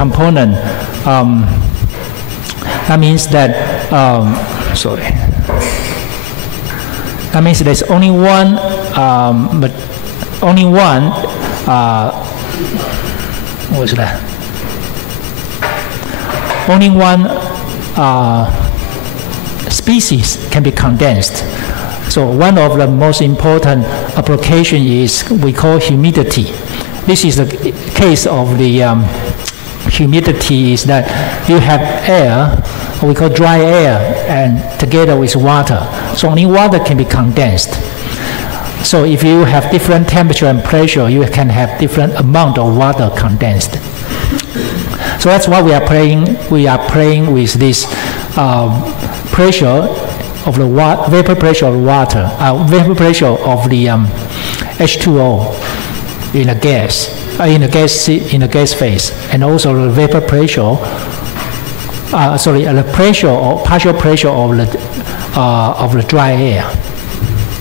component, that means that, that means there's only one, what's that? Only one species can be condensed. So one of the most important application is we call humidity. This is the case of the humidity is that you have air, we call dry air, and together with water. So only water can be condensed. So if you have different temperature and pressure, you can have different amount of water condensed. So that's why we are playing with this pressure of the vapor pressure of water, vapor pressure of the H2O in a gas, in a gas phase, and also the vapor pressure, the pressure or partial pressure of the dry air.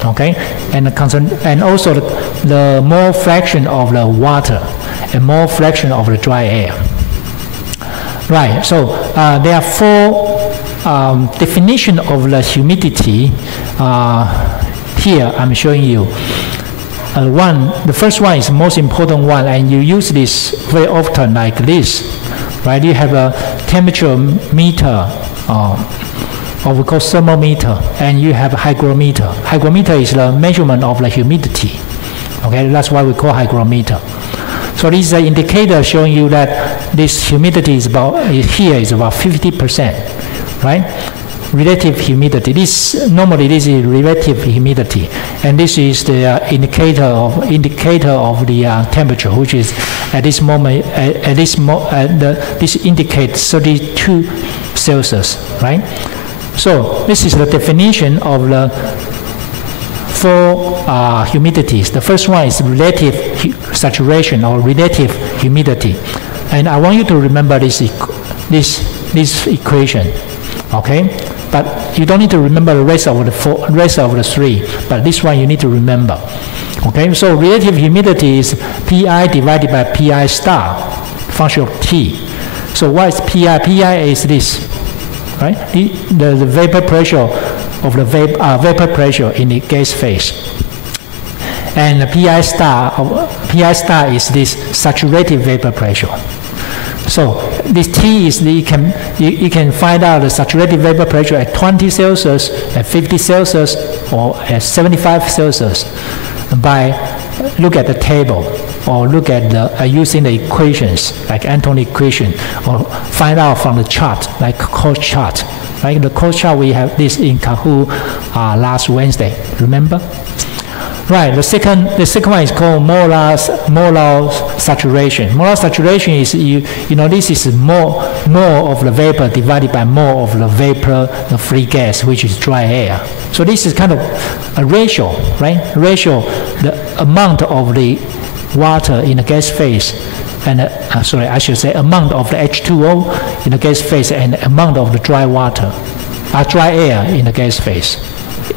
Okay, and also the mole fraction of the water and mole fraction of the dry air. Right. So there are four definition of the humidity. Here I'm showing you. The first one is the most important one, and you use this very often like this, right? You have a temperature meter, or we call thermometer, and you have a hygrometer. Hygrometer is the measurement of the humidity. Okay, that's why we call hygrometer. So this is an indicator showing you that this humidity is about 50%, right? Relative humidity. Normally this is relative humidity, and this is the indicator of the temperature, which is at this moment this indicates 32 Celsius, right? So this is the definition of the four humidities. The first one is relative saturation or relative humidity, and I want you to remember this equation, okay? But you don't need to remember the rest of the three, but this one you need to remember. Okay, so relative humidity is Pi divided by Pi star, function of T. So what is Pi? Pi is this, right? The vapor pressure of the vapor pressure in the gas phase. And the Pi star is this saturated vapor pressure. So this T is you can find out the saturated vapor pressure at 20 Celsius, at 50 Celsius, or at 75 Celsius by look at the table or look at using the equations like Anthony equation, or find out from the chart like cost chart. Right? The cost chart we have this in Kahoot last Wednesday. Remember? Right. The second one is called molar saturation. Molar saturation is this is more of the vapor divided by more of the vapor, the free gas, which is dry air. So this is kind of a ratio, right? Ratio the amount of the water in the gas phase, and I should say amount of the H2O in the gas phase and amount of the dry air in the gas phase.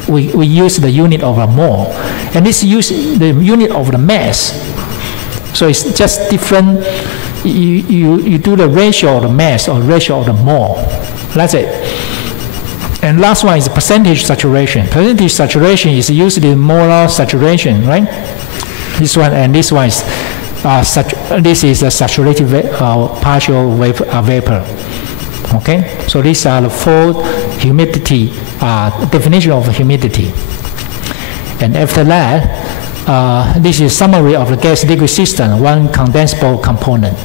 We use the unit of a mole, and this use the unit of the mass. So it's just different. You do the ratio of the mass or ratio of the mole. That's it. And last one is percentage saturation. Percentage saturation is usually molar saturation, right? This one and this one is this is a saturated partial vapor. Okay, so these are the four humidity definition of humidity. And after that, this is summary of the gas liquid system, one condensable component.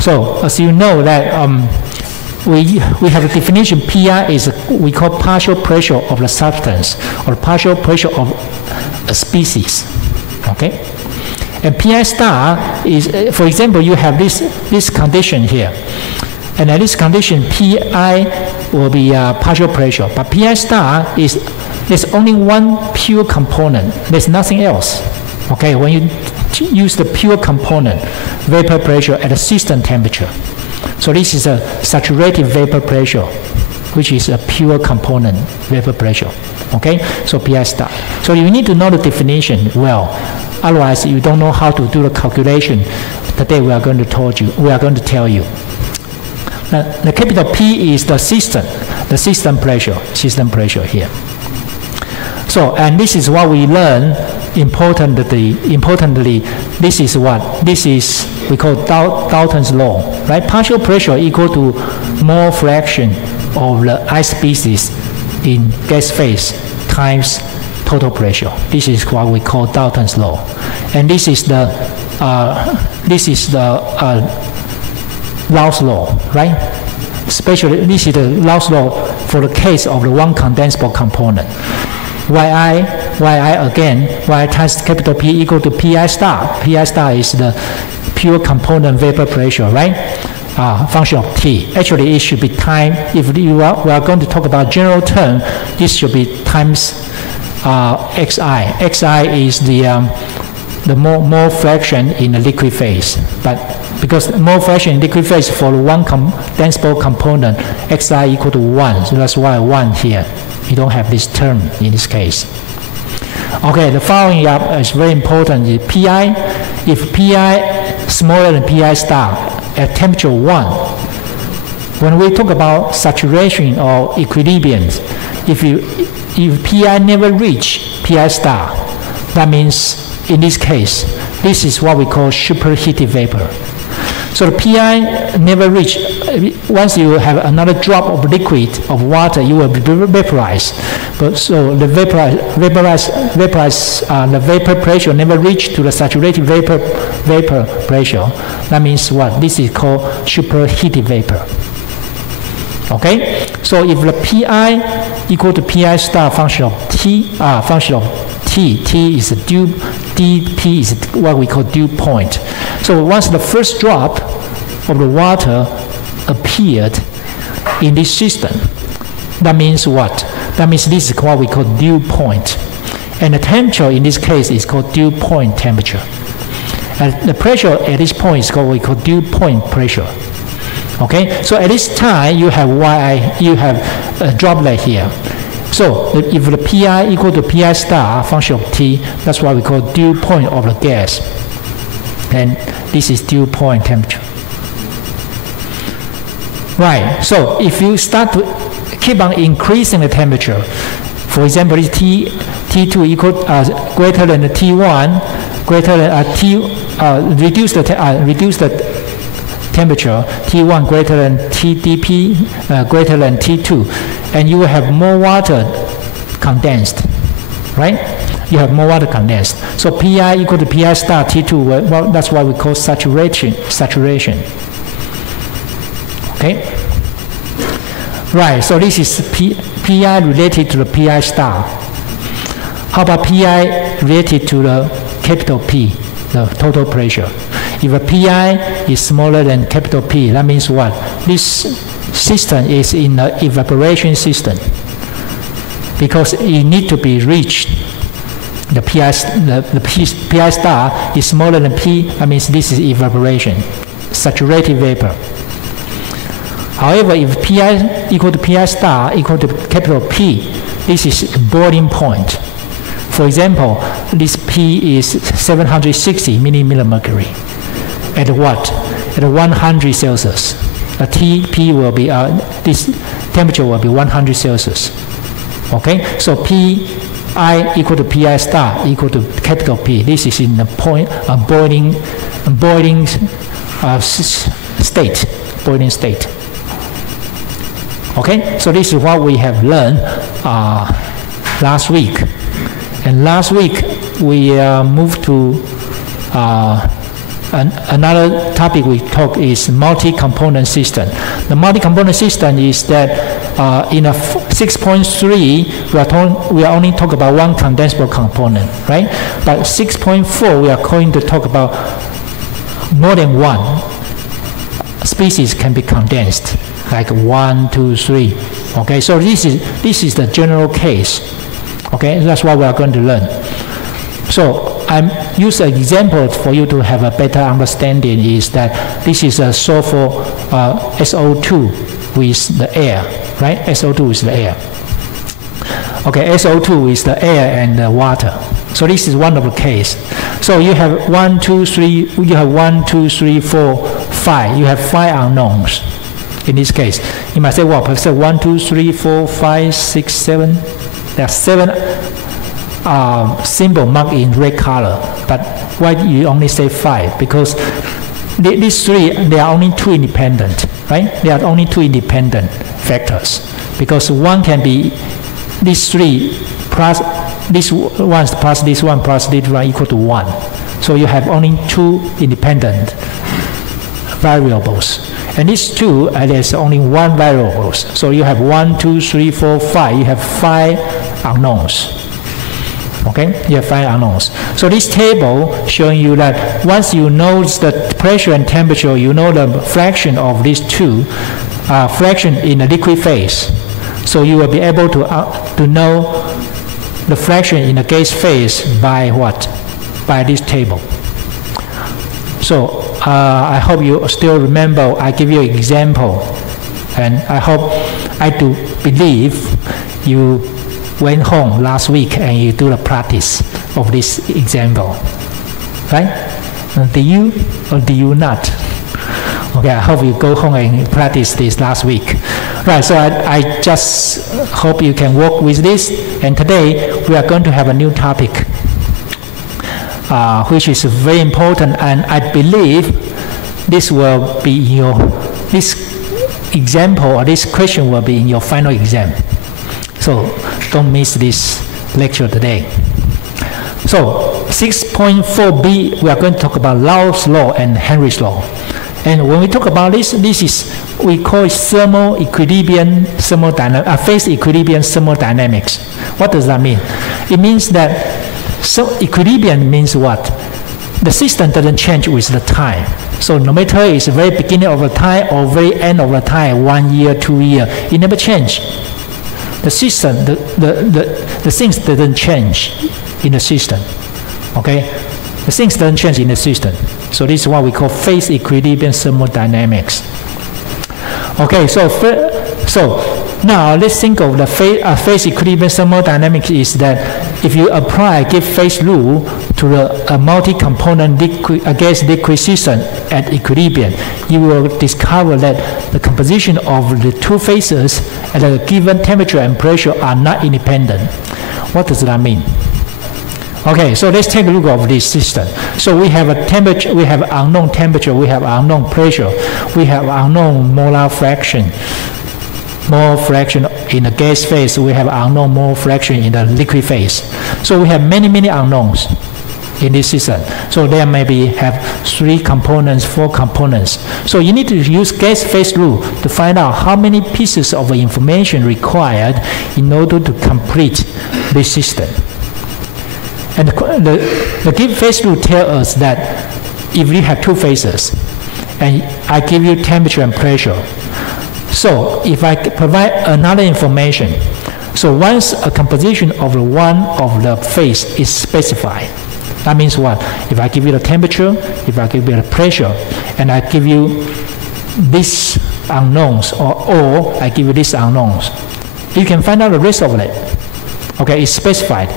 So as you know that we have a definition. Pi is we call partial pressure of the substance or partial pressure of a species. Okay, and Pi star is, for example, you have this condition here. And at this condition, Pi will be partial pressure. But Pi star there's only one pure component. There's nothing else. Okay, when you use the pure component, vapor pressure at a system temperature. So this is a saturated vapor pressure, which is a pure component vapor pressure. Okay, so Pi star. So you need to know the definition well. Otherwise, you don't know how to do the calculation today we are going to tell you. The capital P is the system pressure here. So, and this is what we learn. Importantly, this is we call Dalton's law, right? Partial pressure equal to mole fraction of the ice species in gas phase times total pressure. This is what we call Dalton's law, and this is the Rault's law, right? Especially this is the Rault's law for the case of the one condensable component. Yi times capital P equal to Pi star. Pi star is the pure component vapor pressure, right? Function of T. Actually, it should be time. If we are going to talk about general term, this should be times Xi. Xi is the mole fraction in the liquid phase. But because mole fraction in liquid phase for one condensable component, Xi equal to 1. So that's why 1 here. You don't have this term in this case. Okay, the following up is very important. Pi, if Pi smaller than Pi star at temperature 1, when we talk about saturation or equilibrium, if Pi never reach Pi star, that means in this case, this is what we call superheated vapor. So the Pi never reach. Once you have another drop of liquid of water, you will be vaporized. But so the vapor pressure never reach to the saturated vapor pressure. That means what? This is called superheated vapor. Okay. So if the Pi equal to Pi star function of T, T is the dew. dP is what we call dew point. So once the first drop of the water appeared in this system, that means what? That means this is what we call dew point. And the temperature in this case is called dew point temperature. And the pressure at this point is called what we call dew point pressure. Okay, so at this time you have a droplet here. So if the Pi equal to Pi star function of T, that's what we call dew point of the gas. And this is dew point temperature. Right, so if you start to keep on increasing the temperature, for example, T2 equal greater than T1, greater than reduce the temperature, T1 greater than TdP greater than T2, and you will have more water condensed, right? You have more water condensed. So Pi equal to Pi star T2, well, that's what we call saturation. Okay? Right, so this is Pi related to the Pi star. How about Pi related to the capital P, the total pressure? If a Pi is smaller than capital P, that means what? This system is in the evaporation system because it needs to be reached. The Pi star is smaller than P, that means this is evaporation, saturated vapor. However, if Pi equal to Pi star equal to capital P, this is boiling point. For example, this P is 760 millimole mercury. At what? At 100 Celsius. The P will be, this temperature will be 100 Celsius. Okay? So Pi equal to Pi star equal to capital P. This is in the point boiling state. Okay? So this is what we have learned last week. And last week we moved to another topic we talk is multi-component system. The multi-component system is that in a 6.3 we are only talk about one condensable component, right? But 6.4 we are going to talk about more than one species can be condensed, like 1, 2, 3. Okay, so this is the general case. Okay, that's what we are going to learn. So I use an example for you to have a better understanding is that this is a sulfur SO2 with the air, right? SO2 is the air. Okay, SO2 is the air and the water. So this is one of the case. So you have 1, 2, 3, you have 1, 2, 3, 4, 5. You have 5 unknowns. In this case, you might say, well, Professor, 1, 2, 3, 4, 5, 6, 7. There are 7 symbols marked in red color. But why you only say 5? Because these 3, they are only 2 independent, right? They are only 2 independent factors. Because one can be these 3 plus this one plus this one plus this one equal to 1. So you have only 2 independent variables. And these 2, there's only 1 variables. So you have 1, 2, 3, 4, 5. You have 5 unknowns. Okay, you have 5 unknowns. So this table showing you that once you know the pressure and temperature, you know the fraction of these 2 fraction in the liquid phase. So you will be able to know the fraction in the gas phase by what? By this table. So I hope you still remember. I give you an example, and I hope I do believe you went home last week and you do the practice of this example, right? Do you or do you not? Okay, I hope you go home and practice this last week. Right, so I just hope you can work with this. And today we are going to have a new topic, which is very important, and I believe this will be this example or this question will be in your final exam. So don't miss this lecture today. So 6.4b, we are going to talk about Rault's law and Henry's law. And when we talk about this, we call it thermal equilibrium phase equilibrium thermodynamics. What does that mean? It means that equilibrium means what? The system doesn't change with the time. So no matter it's the very beginning of the time or very end of the time, 1 year, 2 years, it never changes. The system, the things doesn't change in the system. Okay? The things don't change in the system. So this is what we call phase equilibrium thermodynamics. Okay, so now let's think of the phase equilibrium thermodynamics is that if you give phase rule to a multi-component gas-liquid system at equilibrium, you will discover that the composition of the 2 phases at a given temperature and pressure are not independent. What does that mean? Okay, so let's take a look at this system. So we have a temperature, we have unknown temperature, we have unknown pressure, we have unknown molar fraction in the gas phase, we have unknown mole fraction in the liquid phase. So we have many unknowns in this system. So there maybe have 3 components, 4 components. So you need to use gas phase rule to find out how many pieces of information required in order to complete this system. And the give phase rule tells us that if we have 2 phases, and I give you temperature and pressure, so if I provide another information, so once a composition of one of the phase is specified, that means what? If I give you the temperature, if I give you the pressure, and I give you these unknowns, or I give you these unknowns, you can find out the rest of it. Okay, it's specified.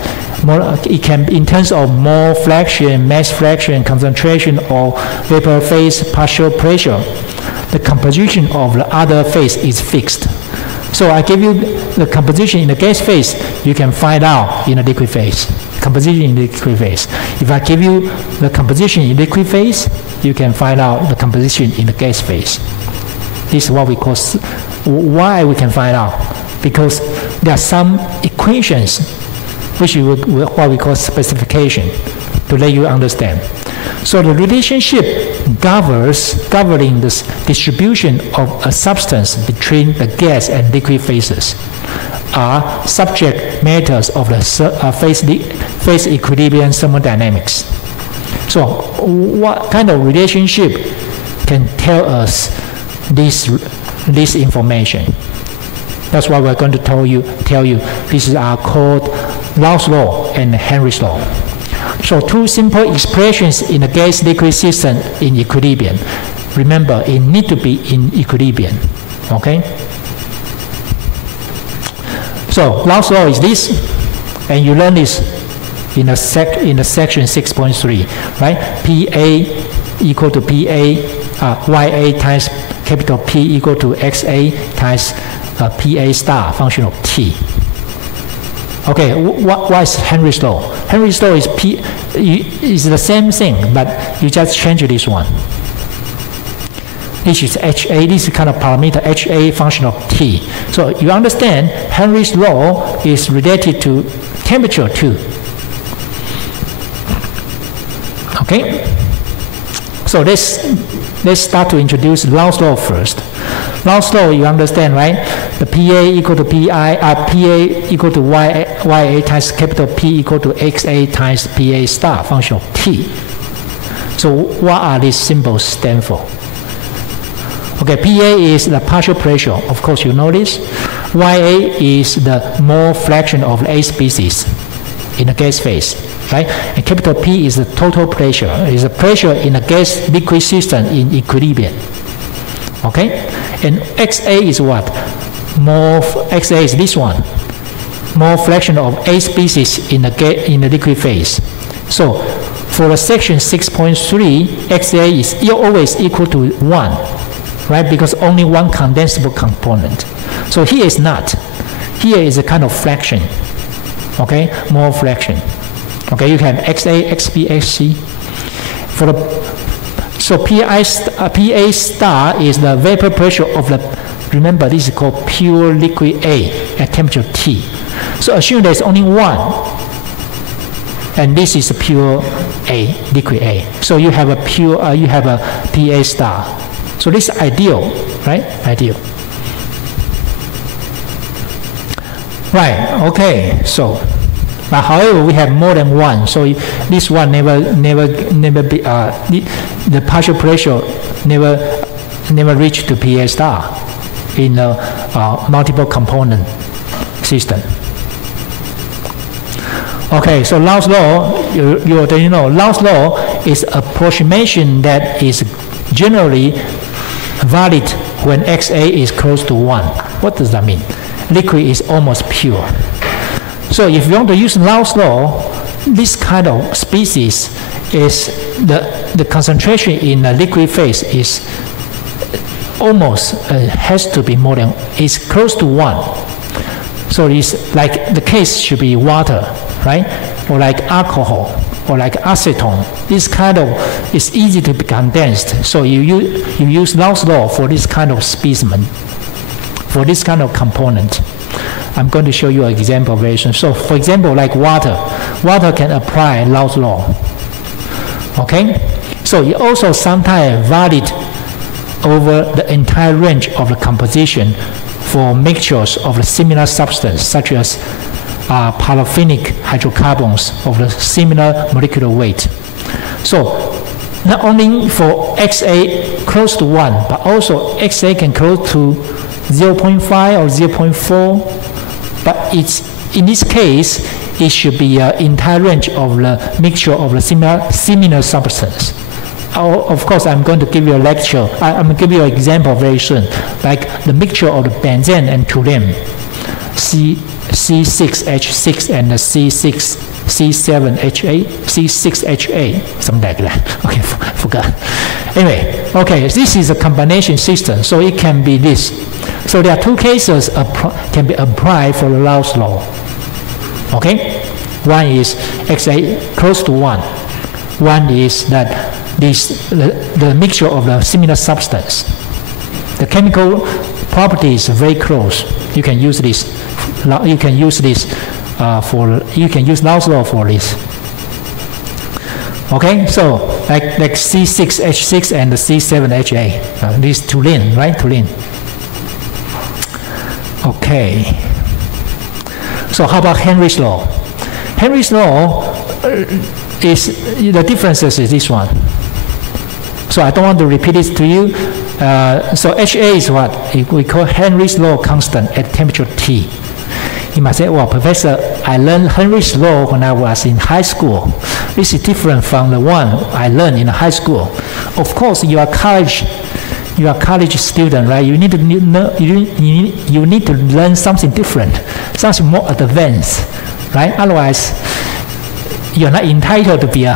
It can be in terms of mole fraction, mass fraction, concentration, or vapor phase, partial pressure. The composition of the other phase is fixed. So I give you the composition in the gas phase, you can find out in the liquid phase. Composition in the liquid phase. If I give you the composition in liquid phase, you can find out the composition in the gas phase. This is what we call, why we can find out. Because there are some equations which is what we call specification, to let you understand. So the relationship governing the distribution of a substance between the gas and liquid phases are subject matters of the phase equilibrium thermodynamics. So what kind of relationship can tell us this information? That's why we're going to tell you these are called Rault's law and Henry's law. So 2 simple expressions in the gas-liquid system in equilibrium. Remember, it needs to be in equilibrium. Okay? So Rault's law is this, and you learn this in the section 6.3, right? PA equal to PA, YA times capital P equal to XA times PA star function of T. Okay, what is Henry's law? Henry's law is the same thing, but you just change this one. This is HA, this is kind of parameter HA function of T. So you understand Henry's law is related to temperature too. Okay? So let's start to introduce Rault's law first. Rault's law, you understand, right? The PA equal to PA equal to YA times capital P equal to XA times PA star function of T. So what are these symbols stand for? Okay, PA is the partial pressure. Of course, you know this. YA is the mole fraction of the A species in the gas phase, right? And capital P is the total pressure. It is the pressure in the gas liquid system in equilibrium. Okay? And XA is what? XA is this one. Mole fraction of A species in the liquid phase. So for the section 6.3, XA is always equal to 1. Right, because only one condensable component. So here is not. Here is a kind of fraction. Okay, mole fraction. Okay, you have XA, XB, XC. So PA star is the vapor pressure of the. Remember, this is called pure liquid A at temperature T. So assume there is only one, and this is a pure A, liquid A. So you have a PA star. So this is ideal, right? Ideal. Right, okay, so, but however, we have more than one, so this one never be, the partial pressure never reached to PA star in a multiple component system. Okay, so Rault's law, you already know, Rault's law is approximation that is generally valid when XA is close to 1. What does that mean? Liquid is almost pure. So if you want to use Rault's law, this kind of species is the concentration in the liquid phase is almost has to be more than, is close to 1. So it's like the case should be water, right? Or like alcohol, or like acetone. This kind of is easy to be condensed. So you use Rault's law for this kind of specimen, for this kind of component. I'm going to show you an example very soon. So for example, like water can apply Rault's law. Okay? So it also sometimes valid over the entire range of the composition for mixtures of a similar substance, such as paraffinic hydrocarbons of the similar molecular weight. So not only for XA close to 1, but also XA can close to 0.5 or 0.4, but it's, in this case, it should be an entire range of the mixture of the similar substance. Of course, I'm going to give you a lecture. I'm going to give you an example very soon, like the mixture of the benzene and toluene, C6H6 and the C7HA, something like that. Okay, forgot. Anyway, okay, this is a combination system, so it can be this. So there are two cases can be applied for the Rault's law. Okay, one is XA close to 1. One is that the mixture of the similar substance. The chemical property is very close. You can use this. You can use this you can use Rault's law for this. Okay, so like C6H6 and the C7HA. This toluene, right? Toluene. Okay. So how about Henry's law? Henry's law is, the differences is this one. So I don't want to repeat this to you. So HA is what? We call Henry's law constant at temperature T. You might say, well, Professor, I learned Henry's law when I was in high school. This is different from the one I learned in high school. Of course, you are a college student, right? You need to know, you need to learn something different, something more advanced, right? Otherwise, you're not entitled to be a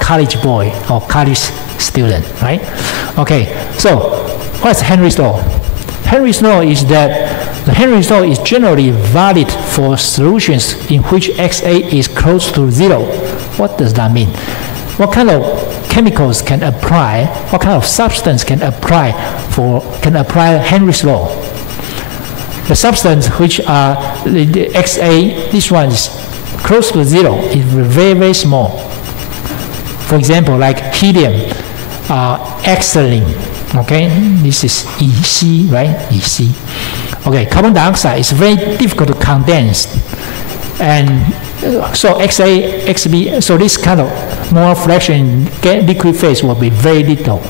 college boy or college student, right? Okay, so what's Henry's law? Henry's law is that the Henry's law is generally valid for solutions in which XA is close to 0. What does that mean? What kind of chemicals can apply? What kind of substance can apply Henry's law? The substance which are the XA, this one is close to 0, is very, very small. For example, like helium, ethylene, okay? This is EC, right? EC. Okay, carbon dioxide is very difficult to condense. And so XA, XB, so this kind of molar fraction in liquid phase will be very little,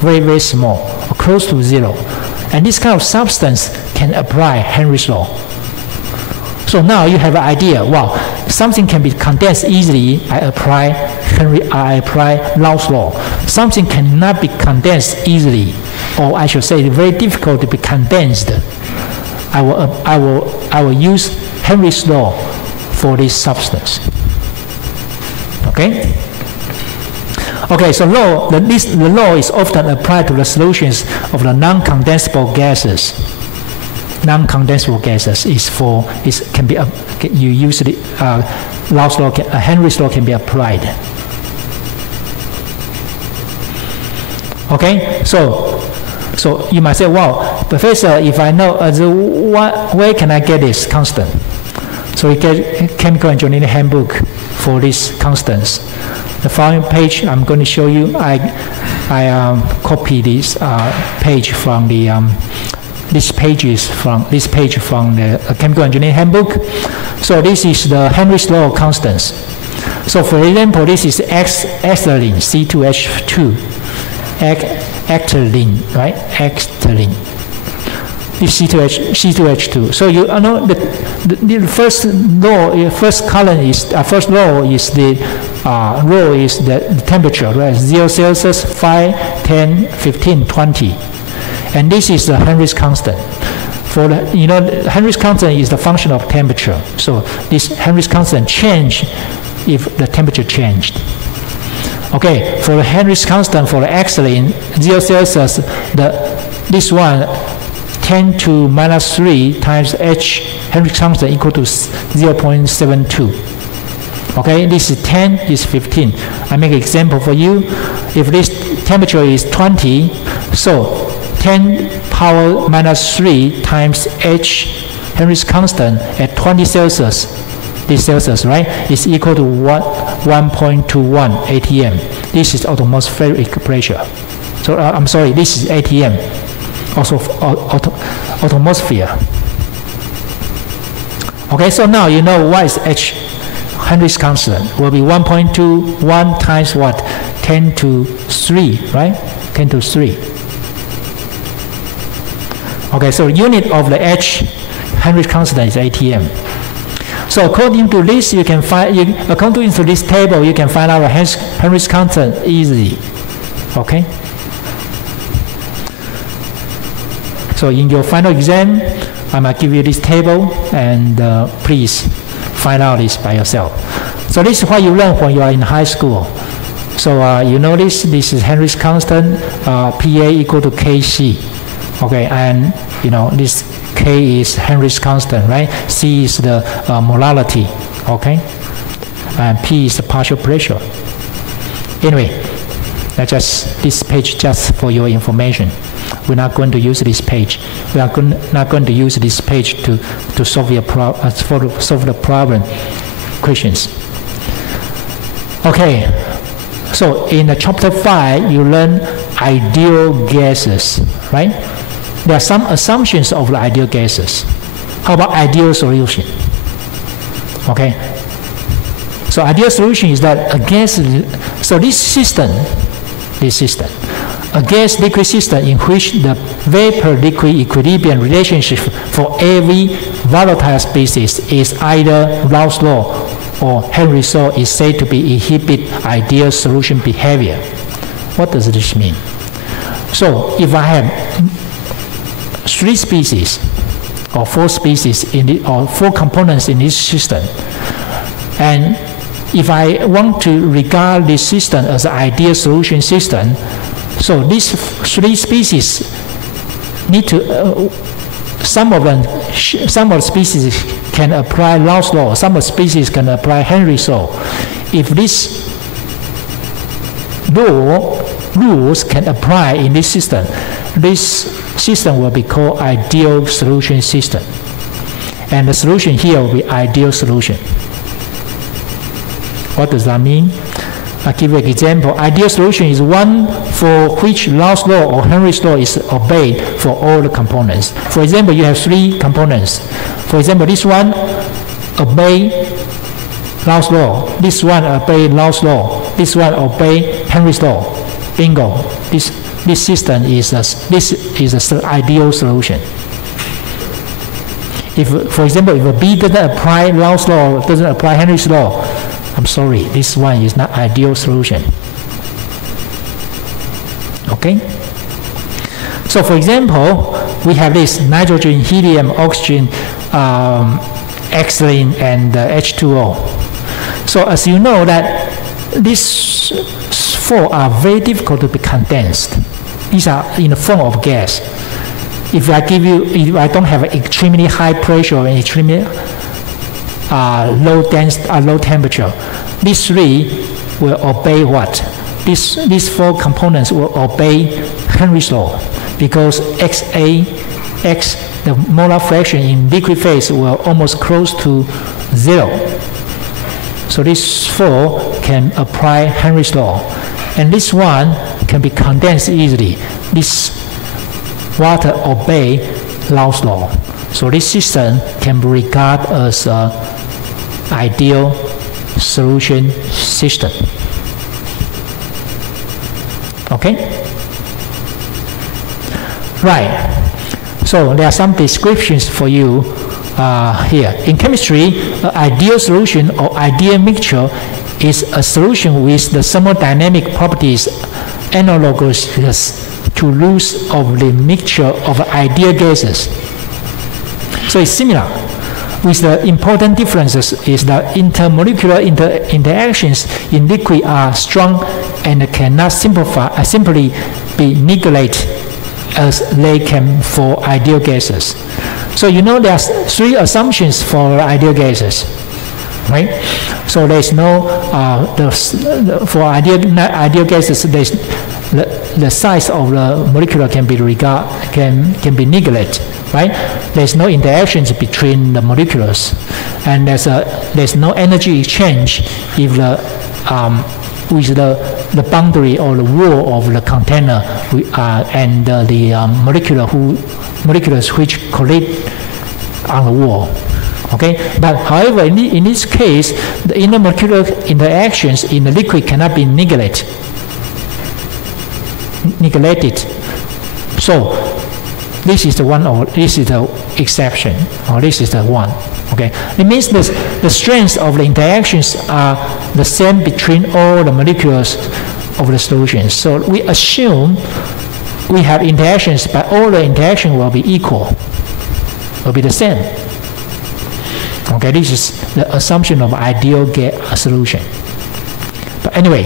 very, very small, or close to 0. And this kind of substance can apply Henry's law. So now you have an idea, wow, something can be condensed easily, I apply Rault's law. Something cannot be condensed easily, or I should say very difficult to be condensed. I will use Henry's law for this substance. Okay? Okay, so the law is often applied to the solutions of the non-condensable gases. Non-condensable gases can be you use the Rault's law, Henry's law can be applied. Okay, so you might say, well, Professor, if I know where can I get this constant? So you get chemical engineering handbook for these constants. The following page I'm going to show you. I copy this page from the this page from the chemical engineering handbook. So this is the Henry's law of constants. So for example, this is ethylene, C2H2, ethylene, right? Ethylene. This C2H2. So you know the first law, first column is first law is the rho is the temperature, right? 0 Celsius, 5, 10, 15, 20. And this is the Henry's constant. For the, Henry's constant is the function of temperature. So this Henry's constant change if the temperature changed. Okay, for the Henry's constant for the ethylene, 0 Celsius, this one 10 to minus 3 times H Henry's constant equal to 0.72. Okay, this is 10, this is 15. I make an example for you. If this temperature is 20, so 10 power minus 3 times H Henry's constant at 20 Celsius, this Celsius, right, is equal to 1.21 atm. This is atmospheric pressure. So I'm sorry, this is atm, also atmosphere. Okay, so now you know what is H Henry's constant. Will be 1.21 times what? 10 to 3, right? 10 to 3. Okay, so unit of the H Henry's constant is atm. So according to this, you can find, according to this table, you can find out Henry's constant easily. Okay. So in your final exam, I might give you this table, and please find out this by yourself. So this is what you learn when you are in high school. So you know this is Henry's constant, Pa equal to Kc. Okay, and this K is Henry's constant, right? C is the molarity, okay? And P is the partial pressure. Anyway, that's just this page just for your information. We're not going to use this page. We are not going to use this page to solve the problem questions. Okay, so in chapter 5, you learn ideal gases, right? There are some assumptions of the ideal gases. How about ideal solution? Okay. So ideal solution is that a gas, so this system, a gas-liquid system in which the vapor-liquid equilibrium relationship for every volatile species is either Rault's law or Henry's law is said to be inhibit ideal solution behavior. What does this mean? So if I have 3 species or 4 species or 4 components in this system, and if I want to regard this system as an ideal solution system, so these three species need to, some of the species can apply Rault's law, some of the species can apply Henry's law. If these rules can apply in this system will be called ideal solution system. And the solution here will be ideal solution. What does that mean? I'll give you an example. Ideal solution is one for which Rault's law or Henry's law is obeyed for all the components. For example, you have three components. For example, this one obey Rault's law. This one obey Rault's law. This one obey Henry's law. Bingo. This system is an ideal solution. If, for example, if a B doesn't apply Rault's law, doesn't apply Henry's law, I'm sorry, this one is not ideal solution. Okay? So for example, we have this nitrogen, helium, oxygen, xylene, and H2O. So as you know that these four are very difficult to be condensed. These are in the form of gas. If I don't have an extremely high pressure and extremely low temperature, these three will obey what? These four components will obey Henry's law, because X, the molar fraction in liquid phase will almost close to 0. So these four can apply Henry's law, and this one can be condensed easily. This water obey Rault's law. So this system can be regarded as an ideal solution system. Okay? Right. So there are some descriptions for you here. In chemistry, an ideal solution or ideal mixture is a solution with the thermodynamic properties analogous to rules of the mixture of ideal gases. So it's similar, with the important differences is that intermolecular interactions in liquid are strong and cannot simply be neglected as they can for ideal gases. So you know there's three assumptions for ideal gases, right? So there's no for ideal gases, the size of the molecule can be be neglected, right? There's no interactions between the molecules, and there's no energy exchange if with the boundary or the wall of the container and the molecules which collide on the wall. Okay, but however, in this case, the intermolecular interactions in the liquid cannot be neglected. So this is the exception, or this is the one. Okay, it means the strengths of the interactions are the same between all the molecules of the solutions. So we assume we have interactions, but all the interaction will be equal, will be the same. Okay, this is the assumption of ideal gas solution. But anyway,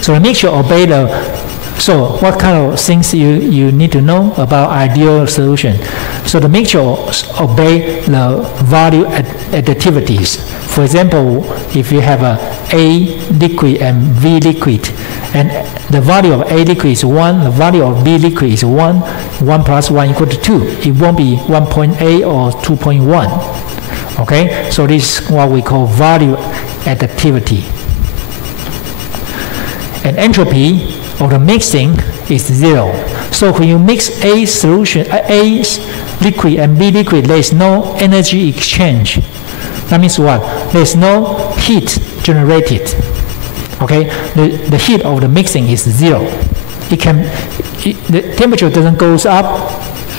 so the mixture obey the. So what kind of things you need to know about ideal solution? So the mixture obey the value additivities. For example, if you have A liquid and V liquid, and the value of A liquid is 1, the value of B liquid is 1, 1 plus 1 equal to 2. It won't be 1.8 or 2.1. Okay, so this is what we call value additivity. And entropy of the mixing is 0. So when you mix A solution, A liquid and B liquid, there is no energy exchange. That means what? There is no heat generated. Okay, the heat of the mixing is 0. The temperature doesn't goes up,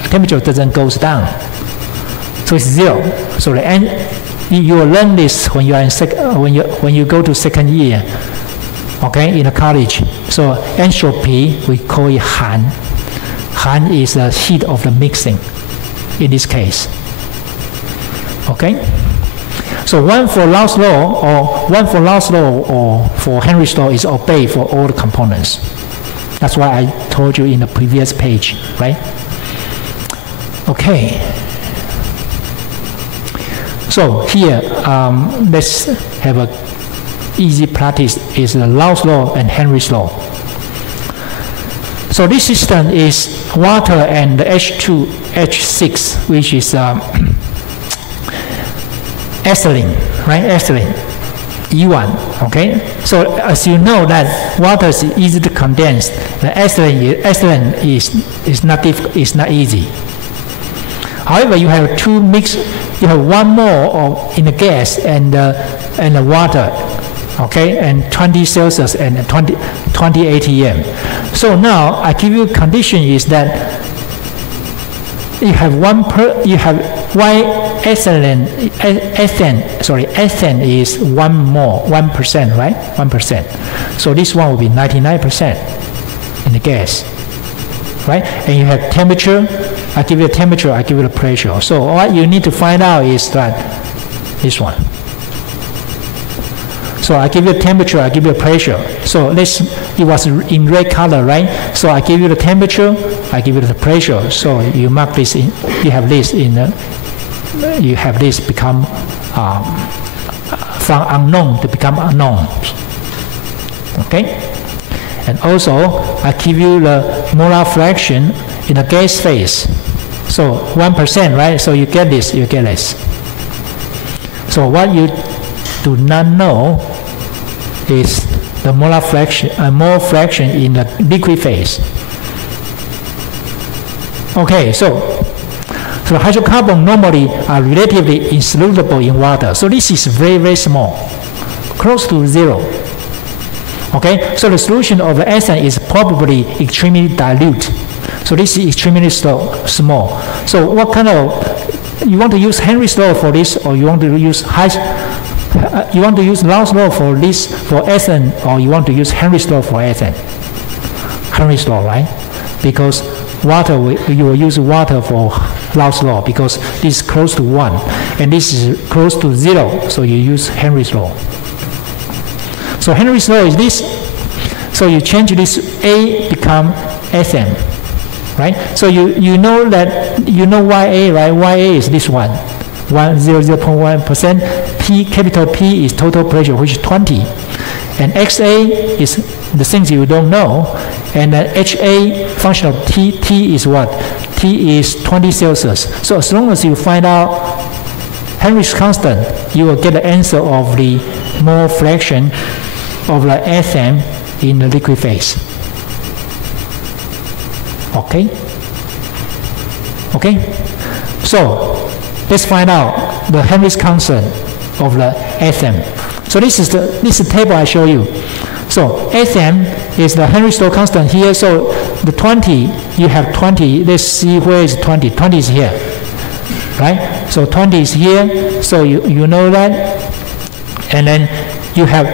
temperature doesn't goes down. So it's 0. So you will learn this when you are in when you go to second year. Okay, in a college. So entropy, we call it Han. Han is the heat of the mixing in this case. Okay? So one for Rault's law or for Henry's law is obeyed for all the components. That's why I told you in the previous page, right? Okay. So here, let's have a easy practice is the Rault's law and Henry's law. So this system is water and H6, which is ethylene, right? Ethylene, E1, okay? So as you know that water is easy to condense, the ethylene is not easy. However, you have two mix. You have one more in the gas and the water, okay, and 20 Celsius and 20 atm. So now I give you a condition is that you have ethane is 1%, right? 1%. So this one will be 99% in the gas, right? And you have temperature. I give you a temperature, I give you the pressure. So what you need to find out is that this one. So I give you a temperature, I give you a pressure. So it was in red color, right? So I give you the temperature, I give you the pressure. So you mark this in, you have this become from unknown to become unknown. Okay? And also I give you the molar fraction in the gas phase. So 1%, right? So you get this, you get this. So what you do not know is the molar fraction, mole fraction in the liquid phase. Okay, so hydrocarbons normally are relatively insoluble in water. So this is very, very small, close to zero. Okay, so the solution of the ethane is probably extremely dilute. So this is extremely small. So what kind of, you want to use Henry's law for this, or you want to use Rault's law for this, for ethane, or you want to use Henry's law for ethane? Henry's law, right? Because water, you will use water for Rault's law because this is close to 1, and this is close to 0, so you use Henry's law. So Henry's law is this. So you change this A become ethane, right? So you know that, you know YA, right? YA is this one. 0.1%. P, capital P is total pressure, which is 20. And XA is the things you don't know. And HA, function of T is what? T is 20 Celsius. So as long as you find out Henry's constant, you will get the answer of the mole fraction of the ethane in the liquid phase. Okay? Okay? So let's find out the Henry's constant of the ethane. So this is the table I show you. So ethane is the Henry's law constant here. So the 20, you have 20. Let's see where is 20. 20 is here, right? So 20 is here. So you know that. And then you have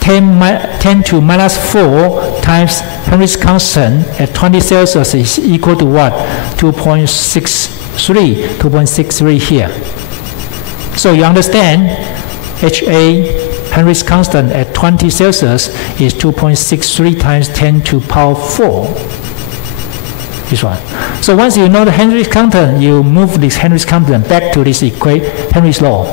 10 to minus 4 times Henry's constant at 20 Celsius is equal to what? 2.63 here. So you understand HA, Henry's constant at 20 Celsius is 2.63 times 10 to power 4. This one. So once you know the Henry's constant, you move this Henry's constant back to this Henry's law.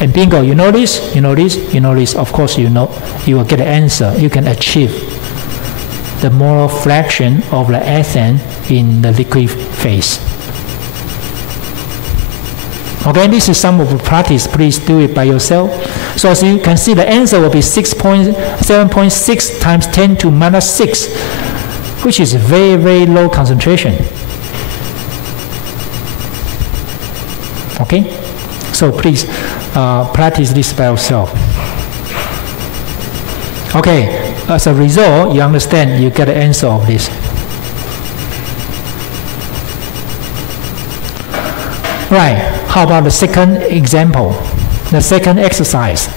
And bingo, you know this, you know this, you know this. Of course you know, you will get the answer. You can achieve the molar fraction of the ethane in the liquid phase. Okay, this is some of the practice. Please do it by yourself. So as you can see, the answer will be 7.6 times 10 to minus 6, which is very, very low concentration. Okay, so please practice this by yourself. Okay, as a result, you understand, you get the answer of this. Right, how about the second example, the second exercise?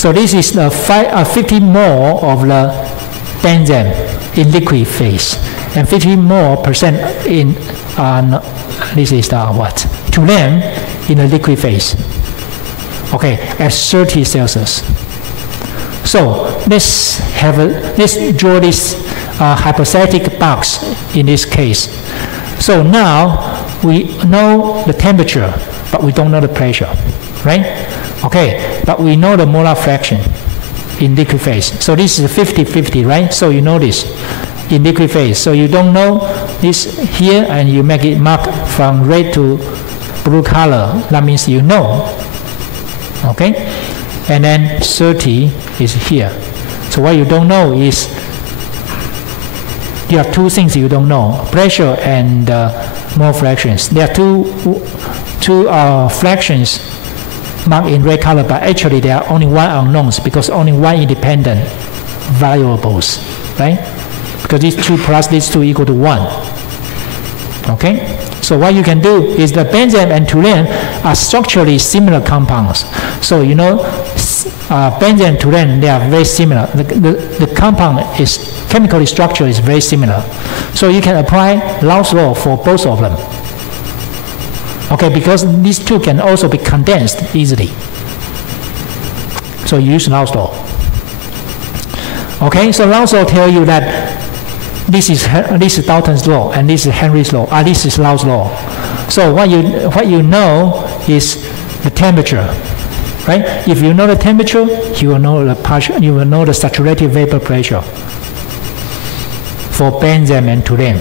So this is the 50 mole of the benzene in liquid phase, and 50 more % in, this is the what? To them, in the liquid phase. Okay, at 30 Celsius. So let's draw this hypothetic box in this case. So now we know the temperature, but we don't know the pressure, right? Okay, but we know the molar fraction in liquid phase. So this is 50-50, right? So you know this in liquid phase. So you don't know this here, and you make it mark from red to blue color. That means you know. Okay, and then 30 is here. So what you don't know is there are two things you don't know: pressure and mole fractions. There are two fractions marked in red color, but actually there are only one unknowns because only one independent variables, right? Because these two plus these two equal to 1. Okay? So what you can do is the benzene and toluene are structurally similar compounds. So you know, benzene and toluene, they are very similar. The compound is chemically structure is very similar. So you can apply Rault's law for both of them. Okay, because these two can also be condensed easily. So you use Rault's law. Okay, so Rault's law tell you that this is Dalton's law and this is Henry's law. This is Rault's law. So what you know is the temperature, right? If you know the temperature, you will know the saturated vapor pressure for benzene and toluene.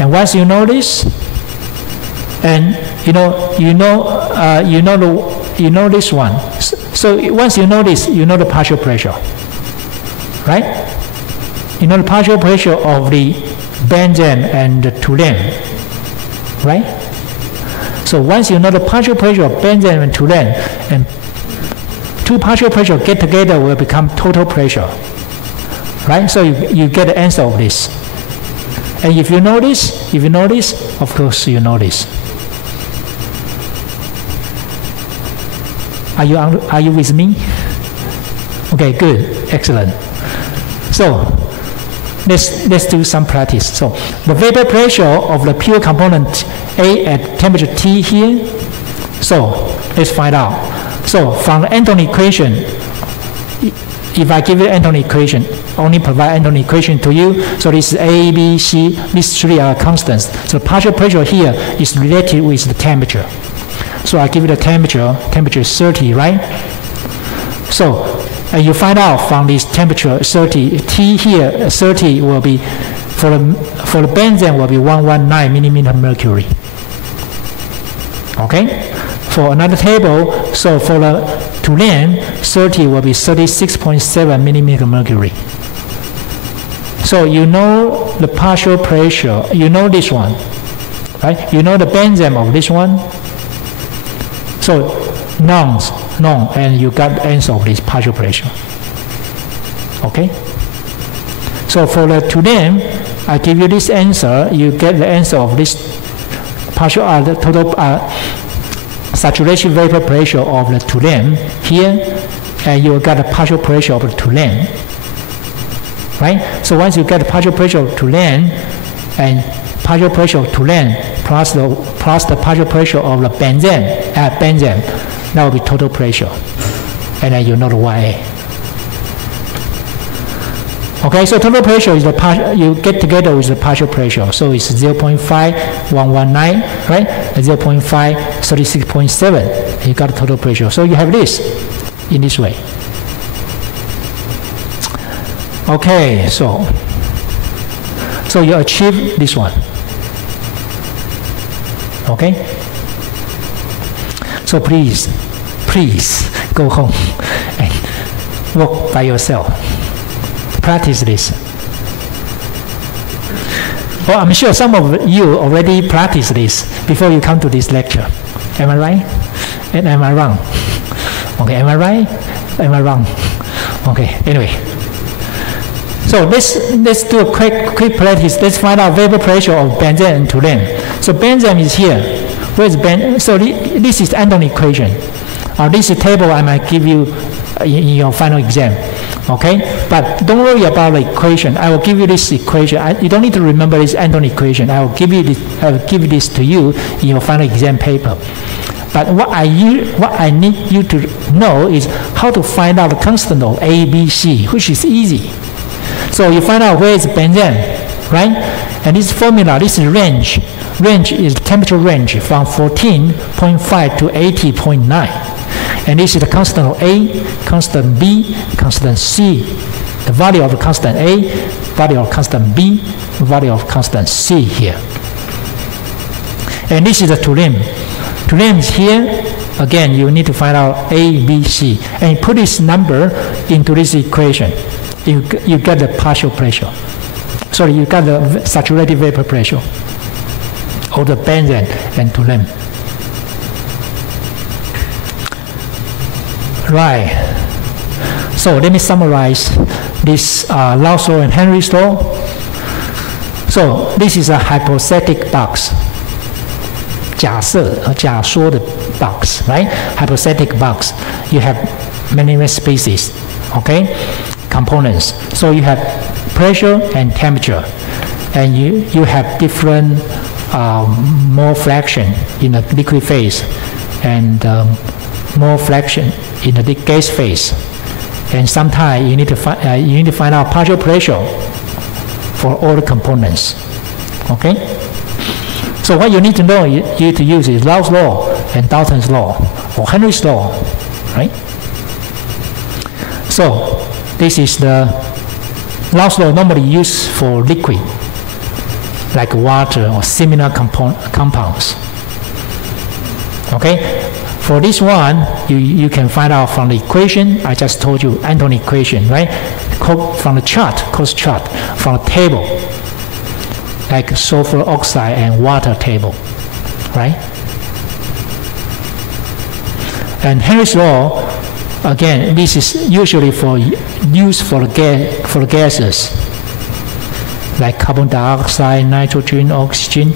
And once you know this, and you know this one. So once you know this, you know the partial pressure, right? You know the partial pressure of the benzene and the toluene, right? So once you know the partial pressure of benzene and toluene, and two partial pressure get together will become total pressure, right? So you get the answer of this. And if you know this, of course you know this. Are you with me? Okay, good, excellent. So let's do some practice. So the vapor pressure of the pure component A at temperature T here. So let's find out. So from the Anton equation, if I give you Anton equation, only provide Anton equation to you. So this is A, B, C. These three are constants. So the partial pressure here is related with the temperature. So I give you the temperature. Temperature is 30, right? So and you find out from this temperature 30, T here 30 will be for the benzene will be 119 millimeter mercury. Okay. For another table, so for the toluene 30 will be 36.7 millimeter mercury. So you know the partial pressure. You know this one, right? You know the benzene of this one. So known, and you got the answer of this partial pressure. Okay? So for the toluene, I give you this answer, you get the answer of this partial, the total saturation vapor pressure of the toluene here, and you got the partial pressure of the toluene. Right? So once you get the partial pressure of toluene, and partial pressure of toluene plus the partial pressure of the benzene, that will be total pressure. And then you know the YA. Okay, so total pressure is the partial, you get together with the partial pressure. So it's 0.5119, right? 0.5, 36.7. You got the total pressure. So you have this in this way. Okay, so you achieve this one. Okay? So please go home and work by yourself. Practice this. Well, I'm sure some of you already practiced this before you come to this lecture. Am I right? And am I wrong? Okay, am I right? Am I wrong? Okay, anyway. So let's do a quick practice. Let's find out vapor pressure of benzene and toluene. So benzene is here. Where's benzene? So this is Anton equation. This is a table I might give you in your final exam. Okay? But don't worry about the equation. I will give you this equation. You don't need to remember this Anton equation. I will give this to you in your final exam paper. But what I need you to know is how to find out the constant of A, B, C, which is easy. So you find out where is benzene, right? And this formula, this is range. Range is temperature range from 14.5 to 80.9. And this is the constant of A, constant B, constant C. The value of constant A, value of constant B, value of constant C here. And this is the Turin. Turin is here. Again, you need to find out A, B, C. And you put this number into this equation. You get the partial pressure. Sorry, you got the saturated vapor pressure of the benzene and Turin. Right. So let me summarize this Rault's law and Henry's law. So this is a hypothetic box. 假说的 box, right? Hypothetic box. You have many species, okay? Components. So you have pressure and temperature, and you have different mole fraction in the liquid phase, and mole fraction in the gas phase. And sometimes you need to find out partial pressure for all the components, okay? So what you need to know, you need to use is Rault's law and Dalton's law, or Henry's law, right? So this is the Rault's law normally used for liquid, like water or similar compounds. Okay? For this one, you can find out from the equation I just told you, Anton equation, right? From the chart, cost chart, from the table, like sulfur oxide and water table, right? And Henry's law, again, this is usually used for the gases, like carbon dioxide, nitrogen, oxygen.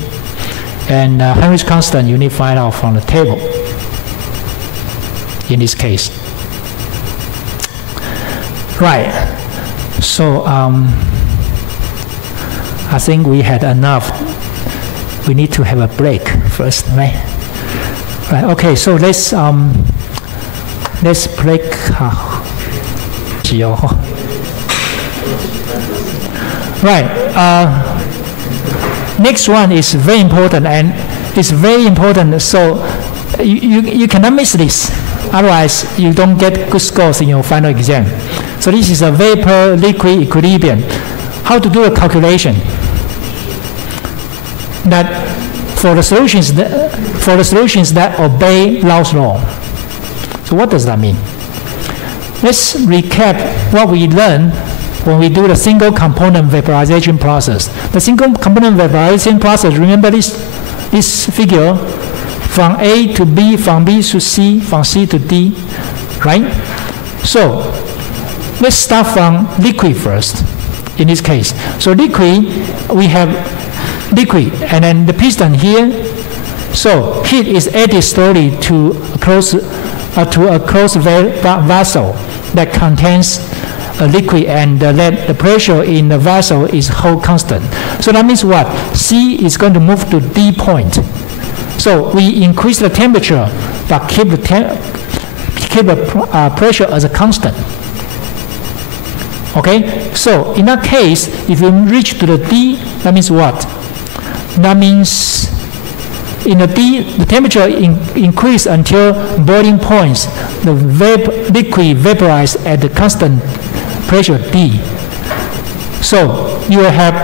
And Henry's constant you need to find out from the table in this case. Right. So I think we had enough. We need to have a break first, right? Right. Okay. So let's break. Right. Next one is very important, and it's very important. So you cannot miss this. Otherwise, you don't get good scores in your final exam. So this is a vapor-liquid equilibrium. How to do a calculation? That for the solutions that obey Rault's law. So what does that mean? Let's recap what we learned when we do the single component vaporization process. The single component vaporization process, remember this figure, from A to B, from B to C, from C to D, right? So let's start from liquid first in this case. So liquid, we have liquid, and then the piston here. So heat is added slowly to a closed vessel that contains a liquid, and the pressure in the vessel is hold constant. So that means what? C is going to move to D point. So we increase the temperature, but keep the pressure as a constant. Okay. So in that case, if you reach to the D, that means what? That means in the D, the temperature increase until boiling points. The liquid vaporized at the constant pressure D. So you will have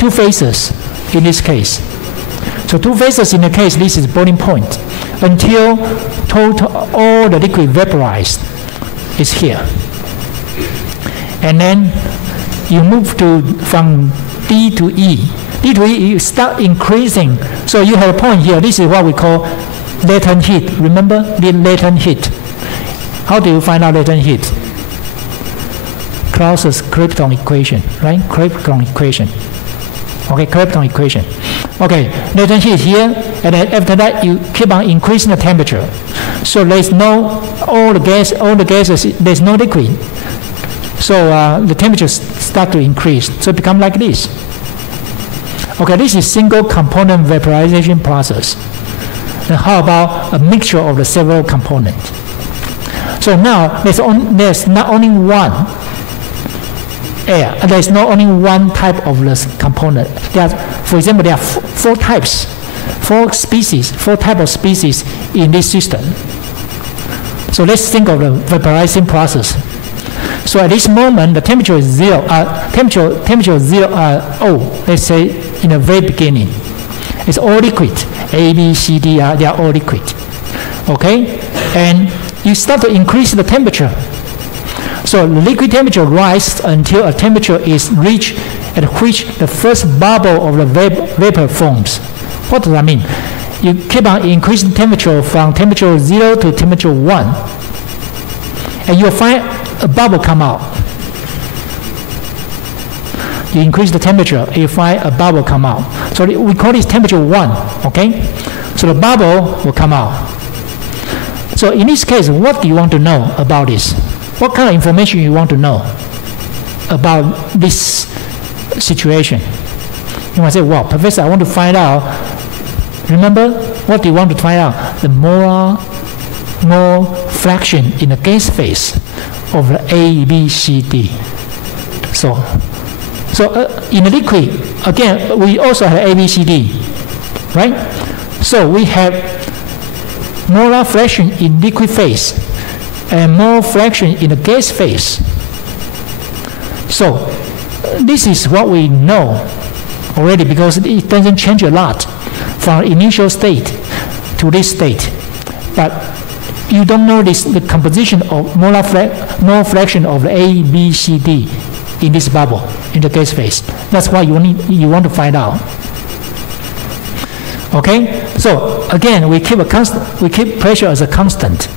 two phases in this case. So two phases in the case, this is boiling point, until all the liquid vaporized is here. And then you move from D to E. D to E, you start increasing. So you have a point here. This is what we call latent heat. Remember the latent heat? How do you find out latent heat? Clausius-Krypton equation, right? Krypton equation. Okay, Krypton equation. Okay, latent heat here, and then after that you keep on increasing the temperature. So there's no all the gases. There's no liquid. So the temperature start to increase. So it becomes like this. Okay, this is single component vaporization process. Then how about a mixture of the several components? So now there's not only one air. There's not only one type of the component. For example, there are four types, four types of species in this system. So let's think of the vaporizing process. So at this moment, the temperature is zero. Temperature zero. Let's say in the very beginning, it's all liquid. A, B, C, D, they are all liquid. Okay, and you start to increase the temperature. So the liquid temperature rises until a temperature is reached at which the first bubble of the vapor forms. What does that mean? You keep on increasing temperature from temperature 0 to temperature 1, and you'll find a bubble come out. You increase the temperature, you find a bubble come out. So we call this temperature 1, okay? So the bubble will come out. So in this case, what do you want to know about this? What kind of information you want to know about this situation? You might say, well, Professor, I want to find out. Remember, what do you want to find out? The molar fraction in the gas phase of the A, B, C, D. So in the liquid, again, we also have A, B, C, D, right? So we have molar fraction in liquid phase and molar fraction in the gas phase. So this is what we know already, because it doesn't change a lot from initial state to this state. But you don't know the composition of molar fraction of A, B, C, D in this bubble, in the gas phase. That's why you want to find out. Okay, so again, we keep pressure as a constant.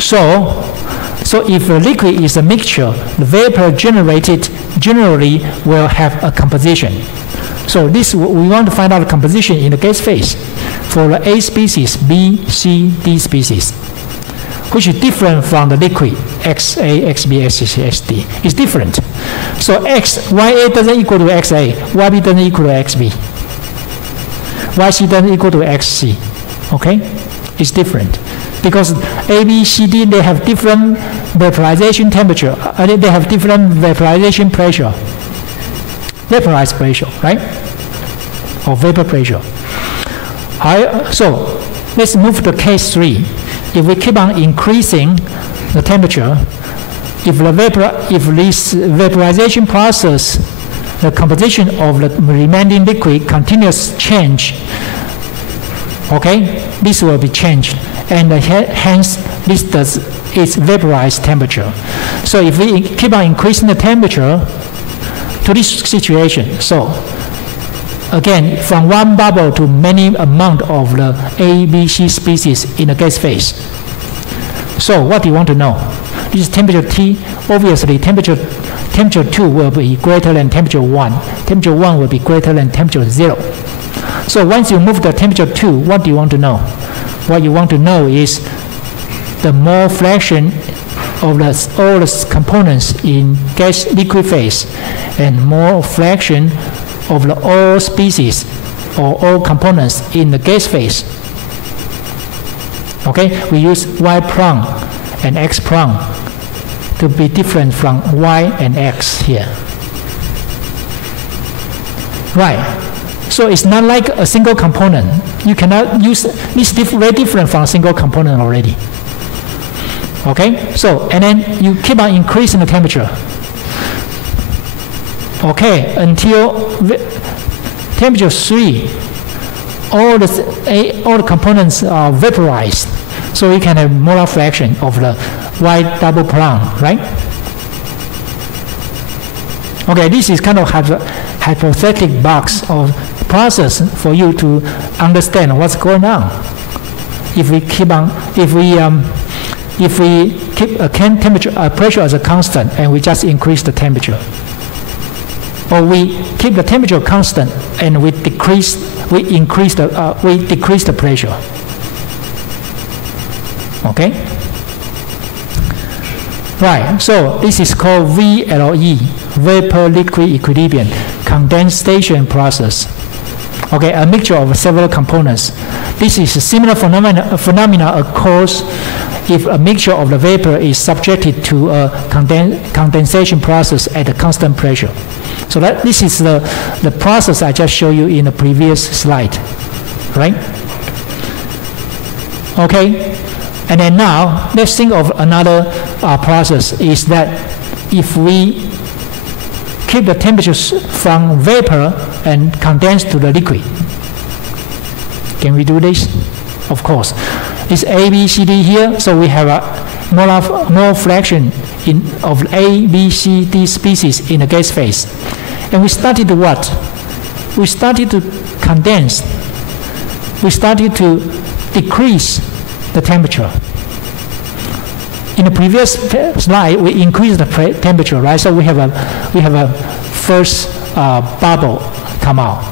So if the liquid is a mixture, the vapor generated generally will have a composition. So we want to find out the composition in the gas phase for the A species, B, C, D species, which is different from the liquid XA, XB, XC, XD. It's different. So YA doesn't equal to XA, YB doesn't equal to XB, YC doesn't equal to XC. Okay? It's different. Because A, B, C, D, they have different vaporization temperature. They have different vaporization pressure. Vaporized pressure, right? Or vapor pressure. So let's move to case 3. If we keep on increasing the temperature, if this vaporization process, the composition of the remaining liquid continues change, okay, this will be changed, and hence this does its vaporized temperature. So if we keep on increasing the temperature to this situation, so again, from one bubble to many amount of the A, B, C species in the gas phase. So what do you want to know? This is temperature T. Obviously, temperature 2 will be greater than temperature 1. Temperature 1 will be greater than temperature 0. So once you move the temperature 2, what do you want to know? What you want to know is the mole fraction of all the components in liquid phase, and mole fraction of all species or all components in the gas phase. Okay, we use Y prime and X prime to be different from Y and X here. Right. So it's not like a single component. You cannot use this very different from a single component already. Okay. So and then you keep on increasing the temperature. Okay, until temperature 3, all the components are vaporized, so we can have molar fraction of the Y double prime, right? Okay, this is kind of hypothetical box or process for you to understand what's going on. If we keep a pressure as a constant and we just increase the temperature, or we keep the temperature constant and we decrease the pressure. Okay. Right. So this is called VLE, vapor liquid equilibrium condensation process. Okay, a mixture of several components. This is a similar phenomena occurs if a mixture of the vapor is subjected to a condensation process at a constant pressure. So this is the process I just showed you in the previous slide, right? Okay, and then now let's think of another process, is that if we keep the temperatures from vapor and condense to the liquid. Can we do this? Of course. It's A, B, C, D here, so we have a mole fraction of A, B, C, D species in the gas phase. And we started to what? We started to condense. We started to decrease the temperature. In the previous slide, we increased the temperature, right? So we have a first bubble come out.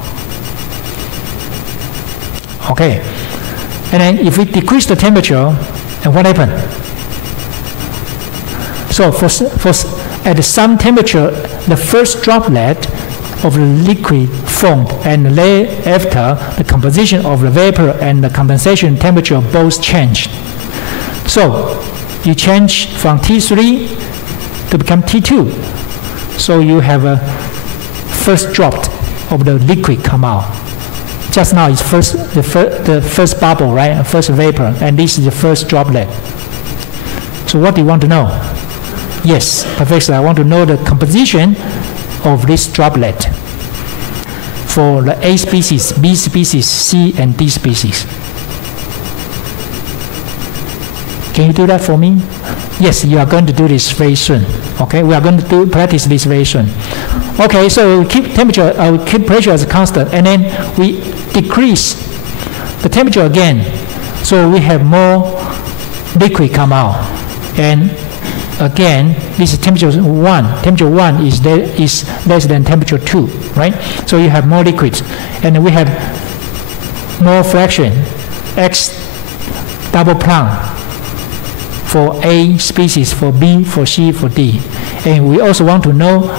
Okay, and then if we decrease the temperature, and what happened? So at some temperature, the first droplet of the liquid formed, and thereafter the composition of the vapor and the condensation temperature both changed. So you change from T3 to become T2. So you have a first drop of the liquid come out. Just now it's the first bubble, right? First vapor, and this is the first droplet. So what do you want to know? Yes, Professor, I want to know the composition of this droplet for the A species, B species, C and D species. Can you do that for me? Yes, you are going to do this very soon. Okay, we are going to practice this very soon. Okay, so we keep temperature, we keep pressure as a constant, and then we decrease the temperature again. So we have more liquid come out, and again, this is temperature 1. Temperature 1 is less than temperature 2, right? So you have more liquids, and we have more fraction, X double prime for A species, for B, for C, for D. And we also want to know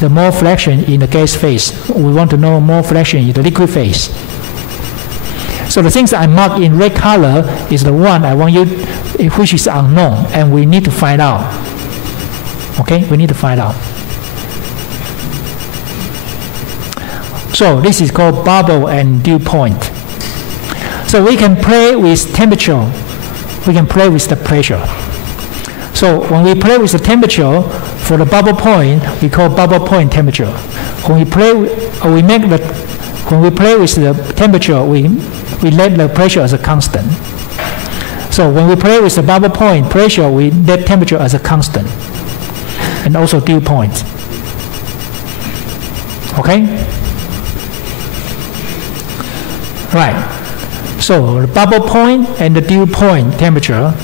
the mole fraction in the gas phase. We want to know mole fraction in the liquid phase. So the things I mark in red color is the one I want you, which is unknown, and we need to find out. Okay, we need to find out. So this is called bubble and dew point. So we can play with temperature. We can play with the pressure. So when we play with the temperature for the bubble point, we call bubble point temperature. When we play with the temperature, we let the pressure as a constant. So when we play with the bubble point pressure, we let temperature as a constant, and also dew point. Okay? Right. So the bubble point and the dew point temperature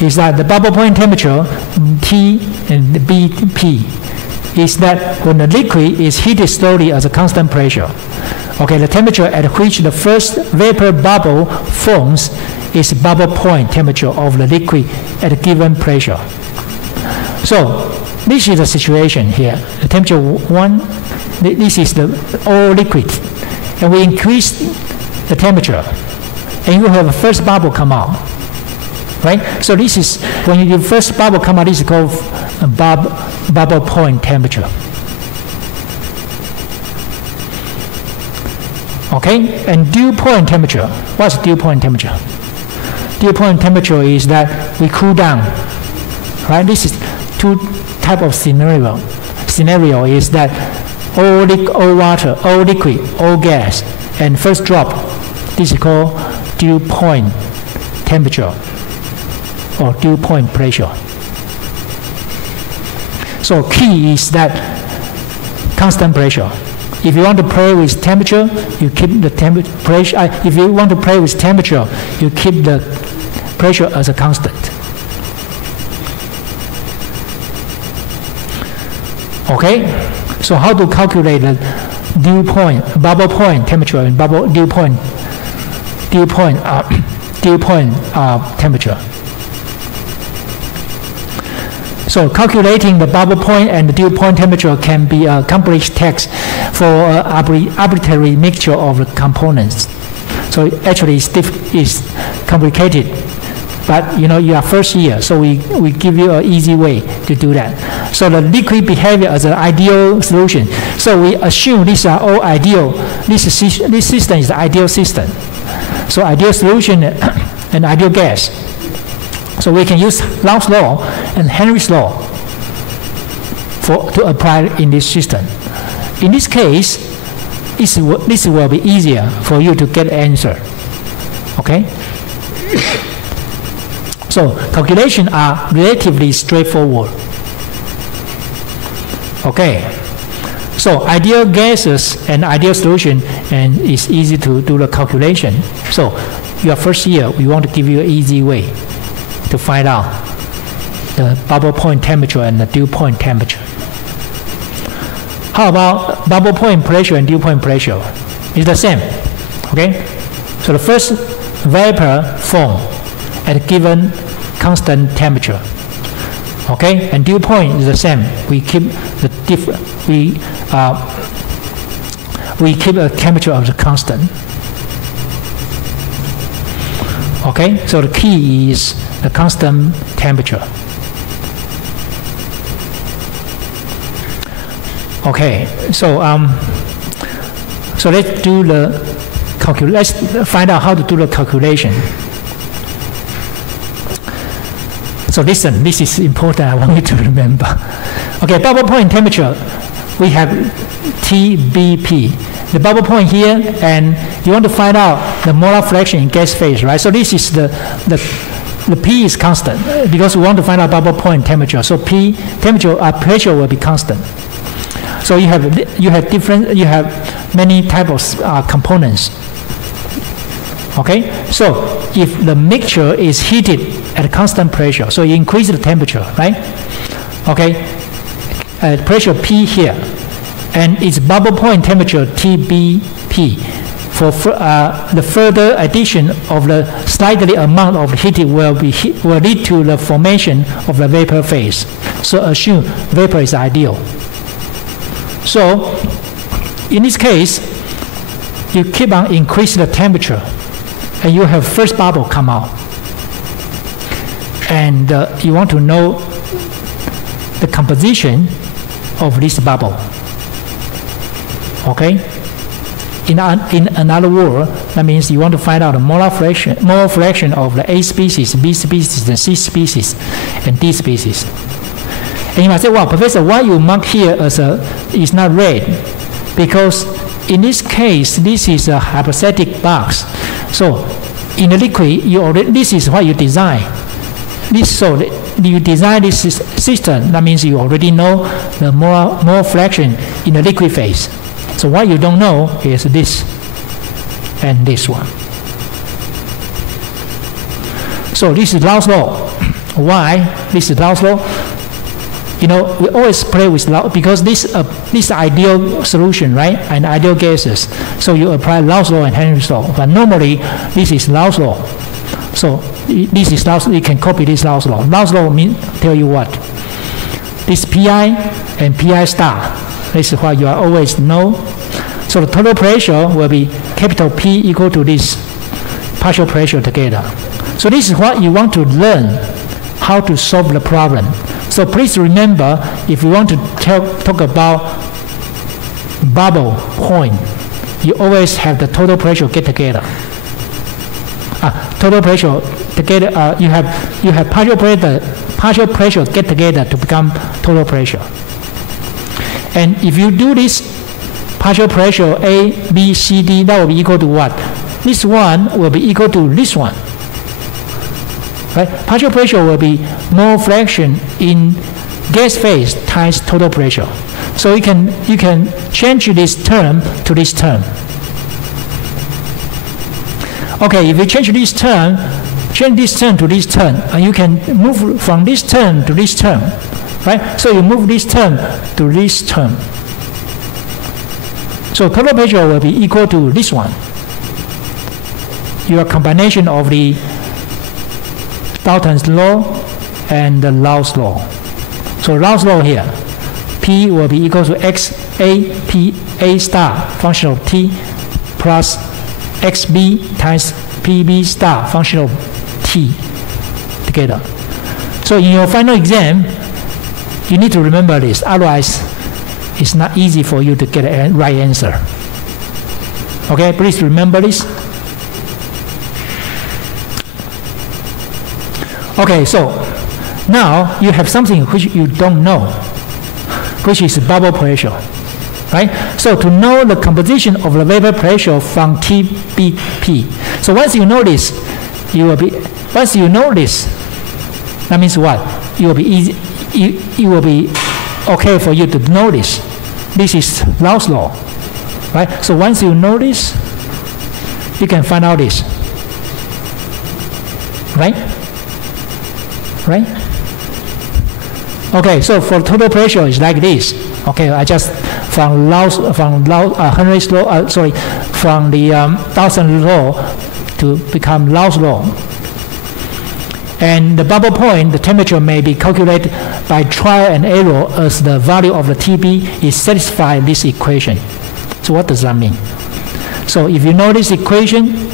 is that the bubble point temperature, T and BP, is that when the liquid is heated slowly as a constant pressure. Okay, the temperature at which the first vapor bubble forms is bubble point temperature of the liquid at a given pressure. So this is the situation here. The temperature 1, this is the all liquid, and we increase the temperature, and you have a first bubble come out, right? So this is when your first bubble come out. This is called bubble point temperature. Okay, and dew point temperature. What's dew point temperature? Dew point temperature is that we cool down, right? This is two type of scenario. Scenario is that all water, all liquid, all gas, and first drop. This is called dew point temperature or dew point pressure. So key is that constant pressure. If you want to play with temperature, you keep the pressure. If you want to play with temperature, you keep the pressure as a constant. Okay, so how to calculate the dew point, bubble point temperature, and dew point temperature? So calculating the bubble point and the dew point temperature can be a complex task for an arbitrary mixture of the components. So actually it's complicated. But you are first year, so we give you an easy way to do that. So the liquid behavior as an ideal solution. So we assume these are all ideal. This system is the ideal system. So ideal solution and ideal gas. So we can use Rault's law and Henry's law to apply in this system. In this case, this will be easier for you to get an answer. Okay? So calculations are relatively straightforward. Okay. So ideal gases and ideal solution, and it's easy to do the calculation. So your first year, we want to give you an easy way to find out the bubble point temperature and the dew point temperature. How about bubble point pressure and dew point pressure? It's the same. Okay. So the first vapor form at a given constant temperature. Okay, and dew point is the same. We keep the we keep a temperature of the constant. Okay, so the key is the constant temperature. Okay, so let's do the let's find out how to do the calculation. So listen, this is important. I want you to remember. Okay, bubble point temperature. We have TBP. The bubble point here, and you want to find out the molar fraction in gas phase, right? So this is the P is constant because we want to find out bubble point temperature. So P temperature pressure will be constant. So you have many types of components. Okay, so if the mixture is heated at a constant pressure, so you increase the temperature, right? Okay, pressure P here, and its bubble point temperature TBP. For the further addition of the slightly amount of heating will lead to the formation of the vapor phase. So assume vapor is ideal. So in this case, you keep on increasing the temperature, and you have first bubble come out. And you want to know the composition of this bubble. Okay? In another word, that means you want to find out the molar fraction of the A species, B species, and C species, and D species. And you might say, well, Professor, why you mark here as is not red? Because in this case, this is a hypothetic box. So in the liquid, this is what you design. So you design this system. That means you already know the molar fraction in the liquid phase. So what you don't know is this and this one. So this is Rault's law. Why this is Rault's law? We always play with Rault because this ideal solution, right? And ideal gases. So you apply Rault's law and Henry's law. But normally this is Rault's law. So this is Rault's. You can copy this Rault's law. Rault's law tell you what? This Pi and Pi star. This is what you always know. So the total pressure will be capital P equal to this partial pressure together. So this is what you want to learn, how to solve the problem. So please remember, if you want to talk about bubble point, you always have the total pressure get together. Total pressure together. You have partial pressure get together to become total pressure. And if you do this partial pressure A, B, C, D, that will be equal to what? This one will be equal to this one. Right? Partial pressure will be mole fraction in gas phase times total pressure. So you can change this term to this term. Okay, if you change this term to this term, and you can move from this term to this term. Right? So you move this term to this term. So total pressure will be equal to this one. Your combination of the Dalton's law and the Rault's law. So Rault's law here, P will be equal to XA P A star function of T plus XB times PB star function of T together. So in your final exam, you need to remember this, otherwise it's not easy for you to get a right answer. Okay, please remember this. Okay, so now you have something which you don't know, which is bubble pressure, right? So to know the composition of the vapor pressure from TBP. So once you know this, that means what? It will be easy. It will be okay for you to know this. This is Rault's law, right? So once you know this, you can find out this, right? Right? Okay, so for total pressure it's like this. Okay, I just from Henry's law, from the Dawson's law to become Rault's law. And the bubble point, the temperature may be calculated by trial and error as the value of the TB is satisfied this equation. So what does that mean? So if you know this equation,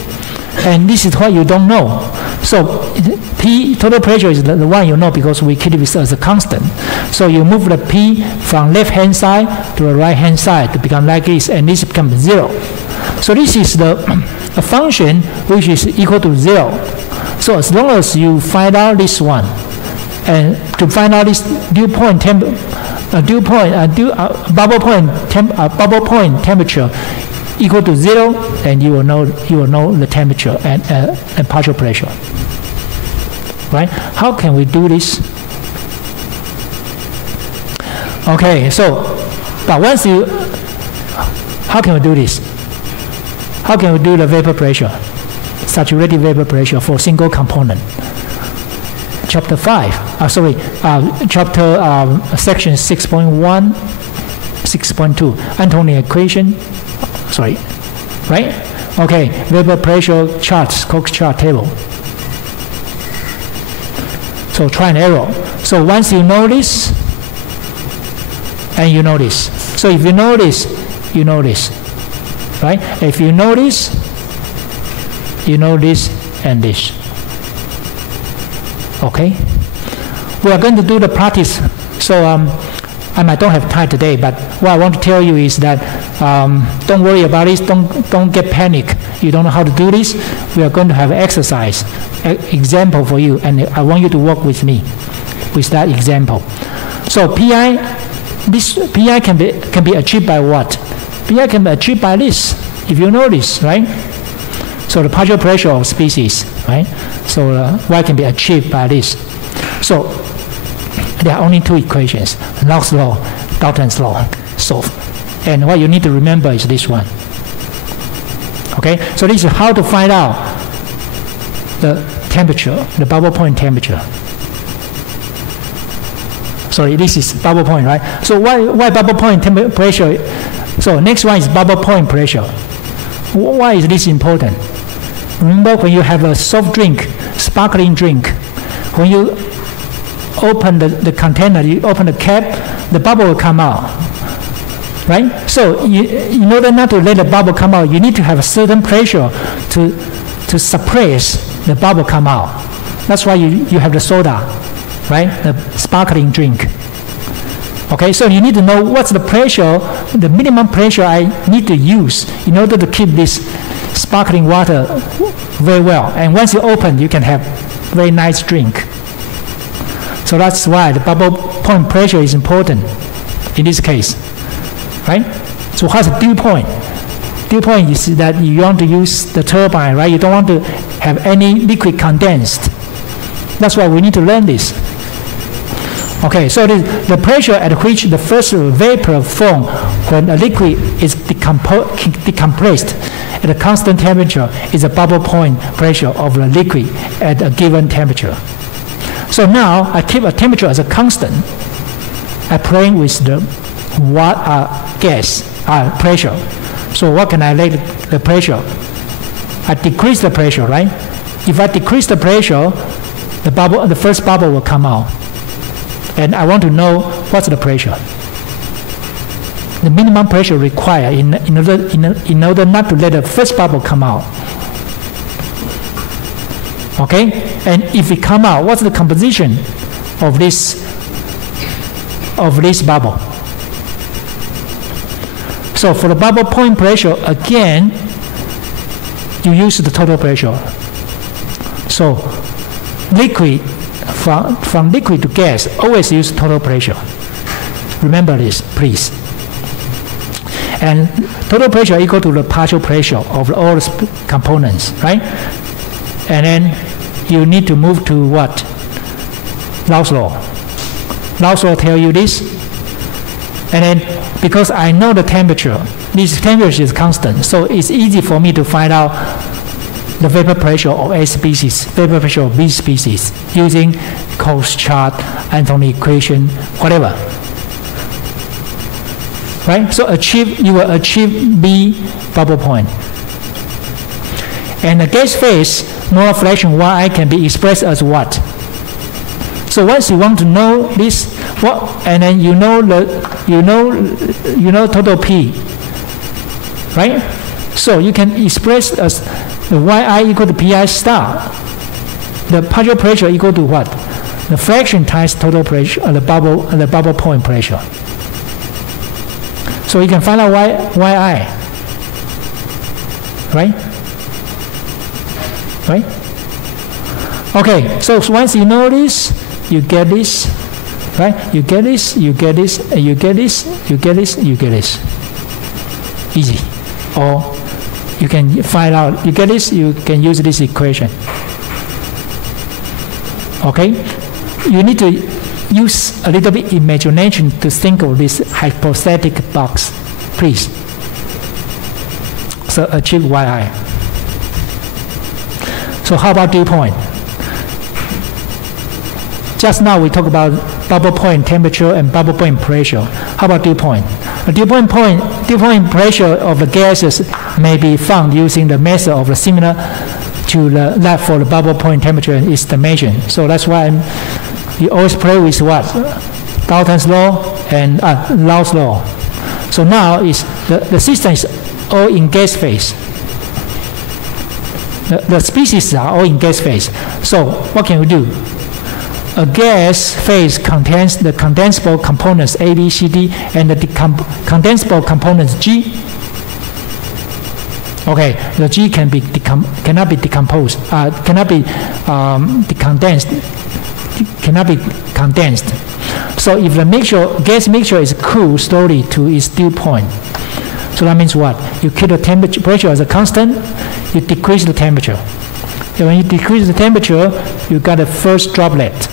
and this is what you don't know. So P, total pressure, is the one you know because we keep this as a constant. So you move the P from left-hand side to the right-hand side to become like this, and this becomes 0. So this is a function which is equal to 0. So as long as you find out this one, and to find out this bubble point temperature equal to 0, then you will know the temperature and partial pressure. Right? How can we do this? Okay, so but once you, how can we do this? How can we do the vapor pressure, saturated vapor pressure for single component? Chapter 5, section 6.1, 6.2, Antoine equation, right? Okay, vapor pressure charts, Koch's chart table. So try and error. So once you know this, and you know this. So if you know this, you know this, right? If you know this, you know this and this. Okay? We are going to do the practice. So I don't have time today, but what I want to tell you is that don't worry about this. Don't get panic. You don't know how to do this. We are going to have an exercise, example for you, and I want you to work with me with that example. So PI, this PI can be achieved by what? PI can be achieved by this. If you know this, right? So the partial pressure of species, right? So Y can be achieved by this. So there are only two equations: Rault's law, Dalton's law. So, and what you need to remember is this one. Okay, so this is how to find out the temperature, the bubble point temperature. Sorry, this is bubble point, right? So why bubble point pressure? So next one is bubble point pressure. Why is this important? Remember when you have a soft drink, sparkling drink, when you open the container, you open the cap, the bubble will come out, right? So in order not to let the bubble come out, you need to have a certain pressure to suppress the bubble come out. That's why you have the soda, right? The sparkling drink. Okay, so you need to know what's the pressure, the minimum pressure I need to use in order to keep this sparkling water very well. And once you open, you can have very nice drink. So that's why the bubble point pressure is important in this case, right? So what's the dew point? Dew point is that you want to use the turbine, right? You don't want to have any liquid condensed. That's why we need to learn this. Okay, so the pressure at which the first vapor forms when a liquid is decompressed at a constant temperature is a bubble point pressure of the liquid at a given temperature. So now I keep a temperature as a constant. I play with the gas pressure. So what can I let the pressure? I decrease the pressure, right? If I decrease the pressure, the first bubble will come out. and I want to know what's the pressure. The minimum pressure required in order not to let the first bubble come out. Okay? And if it come out, what's the composition of this bubble? So for the bubble point pressure, again, you use the total pressure. So liquid, from liquid to gas, always use total pressure. Remember this, please. And total pressure equal to the partial pressure of all the components, right? And then you need to move to what? Rault's law. Rault's law tell you this. And then because I know the temperature, this temperature is constant, so it's easy for me to find out the vapor pressure of A species, vapor pressure of B species, using Cole's chart, Anthony equation, whatever. Right? So you will achieve B bubble point. And the gas phase molar fraction Yi can be expressed as what? So once you want to know this, and then you know total P, right? So you can express as the Yi equal to Pi star. The partial pressure equal to what? The fraction times total pressure, the bubble point pressure. So you can find out Yi, right? Right? Okay, so once you know this, you get this, right? You get this, you get this, and you get this, you get this, you get this. Easy. Or you can find out, you get this, you can use this equation. Okay? You need to use a little bit imagination to think of this hypothetical box, please. So achieve Yi. So how about dew point? Just now we talked about bubble point temperature and bubble point pressure. How about dew point? The dew point pressure of the gases may be found using the method of the similar to the lab for the bubble point temperature estimation. So that's why you always play with what? Dalton's law and Rault's law. So now the system is all in gas phase. The species are all in gas phase. So what can we do? A gas phase contains the condensable components A, B, C, D, and the condensable components G. Okay, the G cannot be decomposed, cannot be condensed. So if the gas mixture is cooled slowly to its dew point, so that means what? You keep the temperature pressure as a constant, you decrease the temperature. And when you decrease the temperature, you got the first droplet.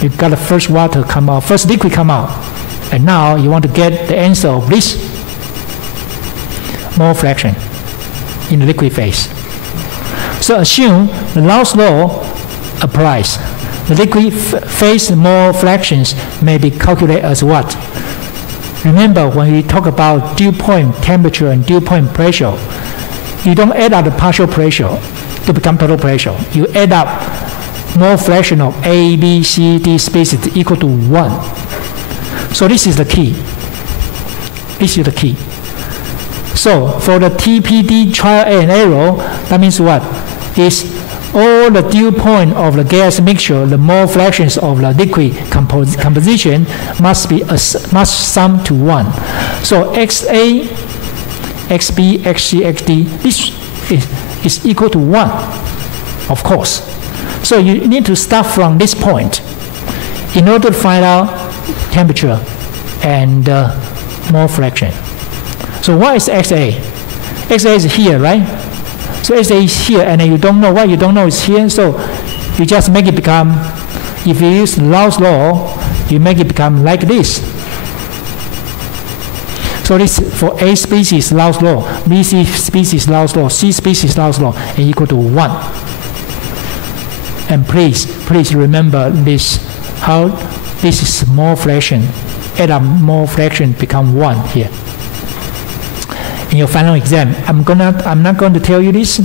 You got the first water come out, first liquid come out. And now you want to get the answer of this mole fraction in the liquid phase. So assume the Rault's law applies. The liquid phase mole fractions may be calculated as what? Remember, when we talk about dew point temperature and dew point pressure, you don't add up the partial pressure to become total pressure. You add up mole fraction of A, B, C, D species equal to 1. So this is the key. This is the key. So for the TPD trial and error, that means what? Is all the dew point of the gas mixture, the mole fractions of the liquid composition must sum to 1. So XA, XB, XC, XD, this is equal to 1, of course. So you need to start from this point in order to find out temperature and mole fraction. So what is XA? XA is here, right? So XA is here, and then you don't know what you don't know is here. So you just make it become, if you use Rault's law, you make it become like this. So this for A species Rault's law, B species Rault's law, C species Rault's law, and equal to 1. And please remember this, how this is mole fraction. Add up mole fraction become 1 here. In your final exam, I'm not going to tell you this,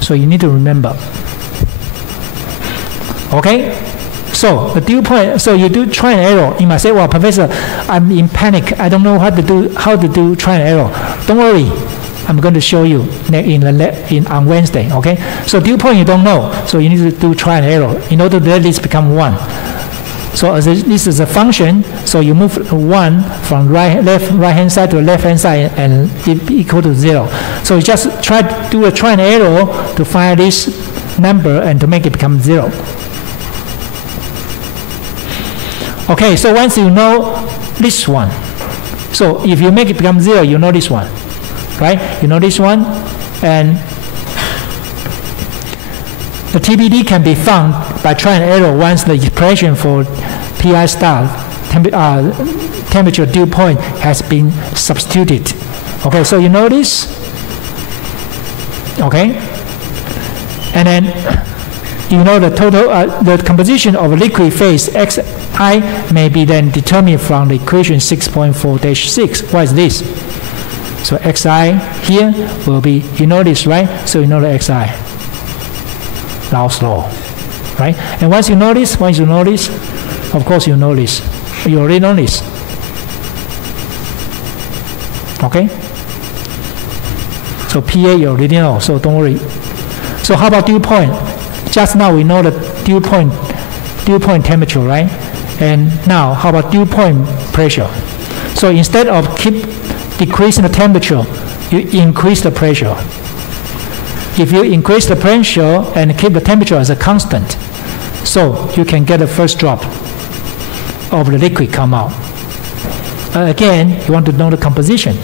so you need to remember. Okay? So the dew point, so you do try and error. You might say, well, Professor, I'm in panic. I don't know how to do try and error. Don't worry. I'm going to show you on Wednesday, okay? So dew point you don't know, so you need to do try and error in order to let this become 1. So as this is a function, so you move 1 from right-hand side to the left-hand side and it equal to 0. So you just do a try and error to find this number and to make it become 0. Okay, so once you know this one, so if you make it become 0, you know this one, right? You know this one, and the TBD can be found by try and error once the expression for PI star temperature dew point has been substituted. Okay, so you know this, okay, and then you know the total, the composition of a liquid phase xi may be then determined from the equation 6.4-6. What is this? So xi here will be, you know this, right? So you know the xi, Rault's law, right? And once you know this, of course you know this. You already know this. Okay? So PA you already know, so don't worry. So how about dew point? Just now we know the dew point temperature, right? And now how about dew point pressure? So instead of keep decreasing the temperature, you increase the pressure. If you increase the pressure and keep the temperature as a constant, so you can get the first drop of the liquid come out. Again, you want to know the composition.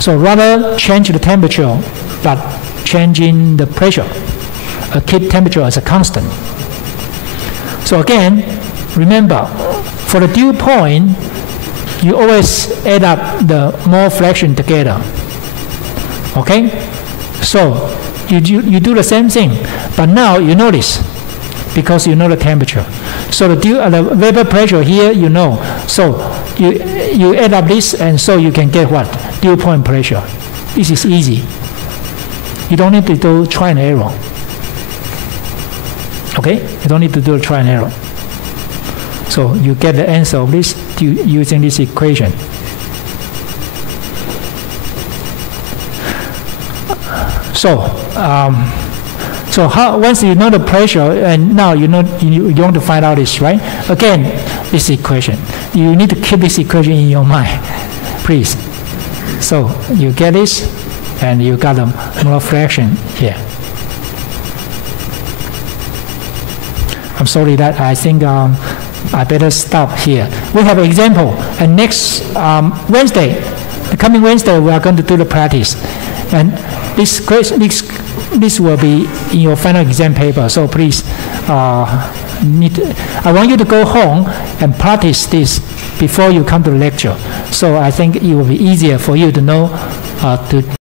So rather change the temperature, but changing the pressure. Keep temperature as a constant. So again, remember, for the dew point, you always add up the mole fraction together. Okay? So you do the same thing, but now you know this because you know the temperature. So the vapor pressure here you know. So you add up this, and so you can get what? Dew point pressure. This is easy. You don't need to do try and error. Okay? You don't need to do a try and error. So you get the answer of this using this equation. So once you know the pressure, and now you want to find out this, right? Again, this equation. You need to keep this equation in your mind, please. So you get this, and you got a mole fraction here. I'm sorry that I think I better stop here. We have an example, and next Wednesday, the coming Wednesday, we are going to do the practice, and this will be in your final exam paper. So please, I want you to go home and practice this before you come to the lecture. So I think it will be easier for you to know to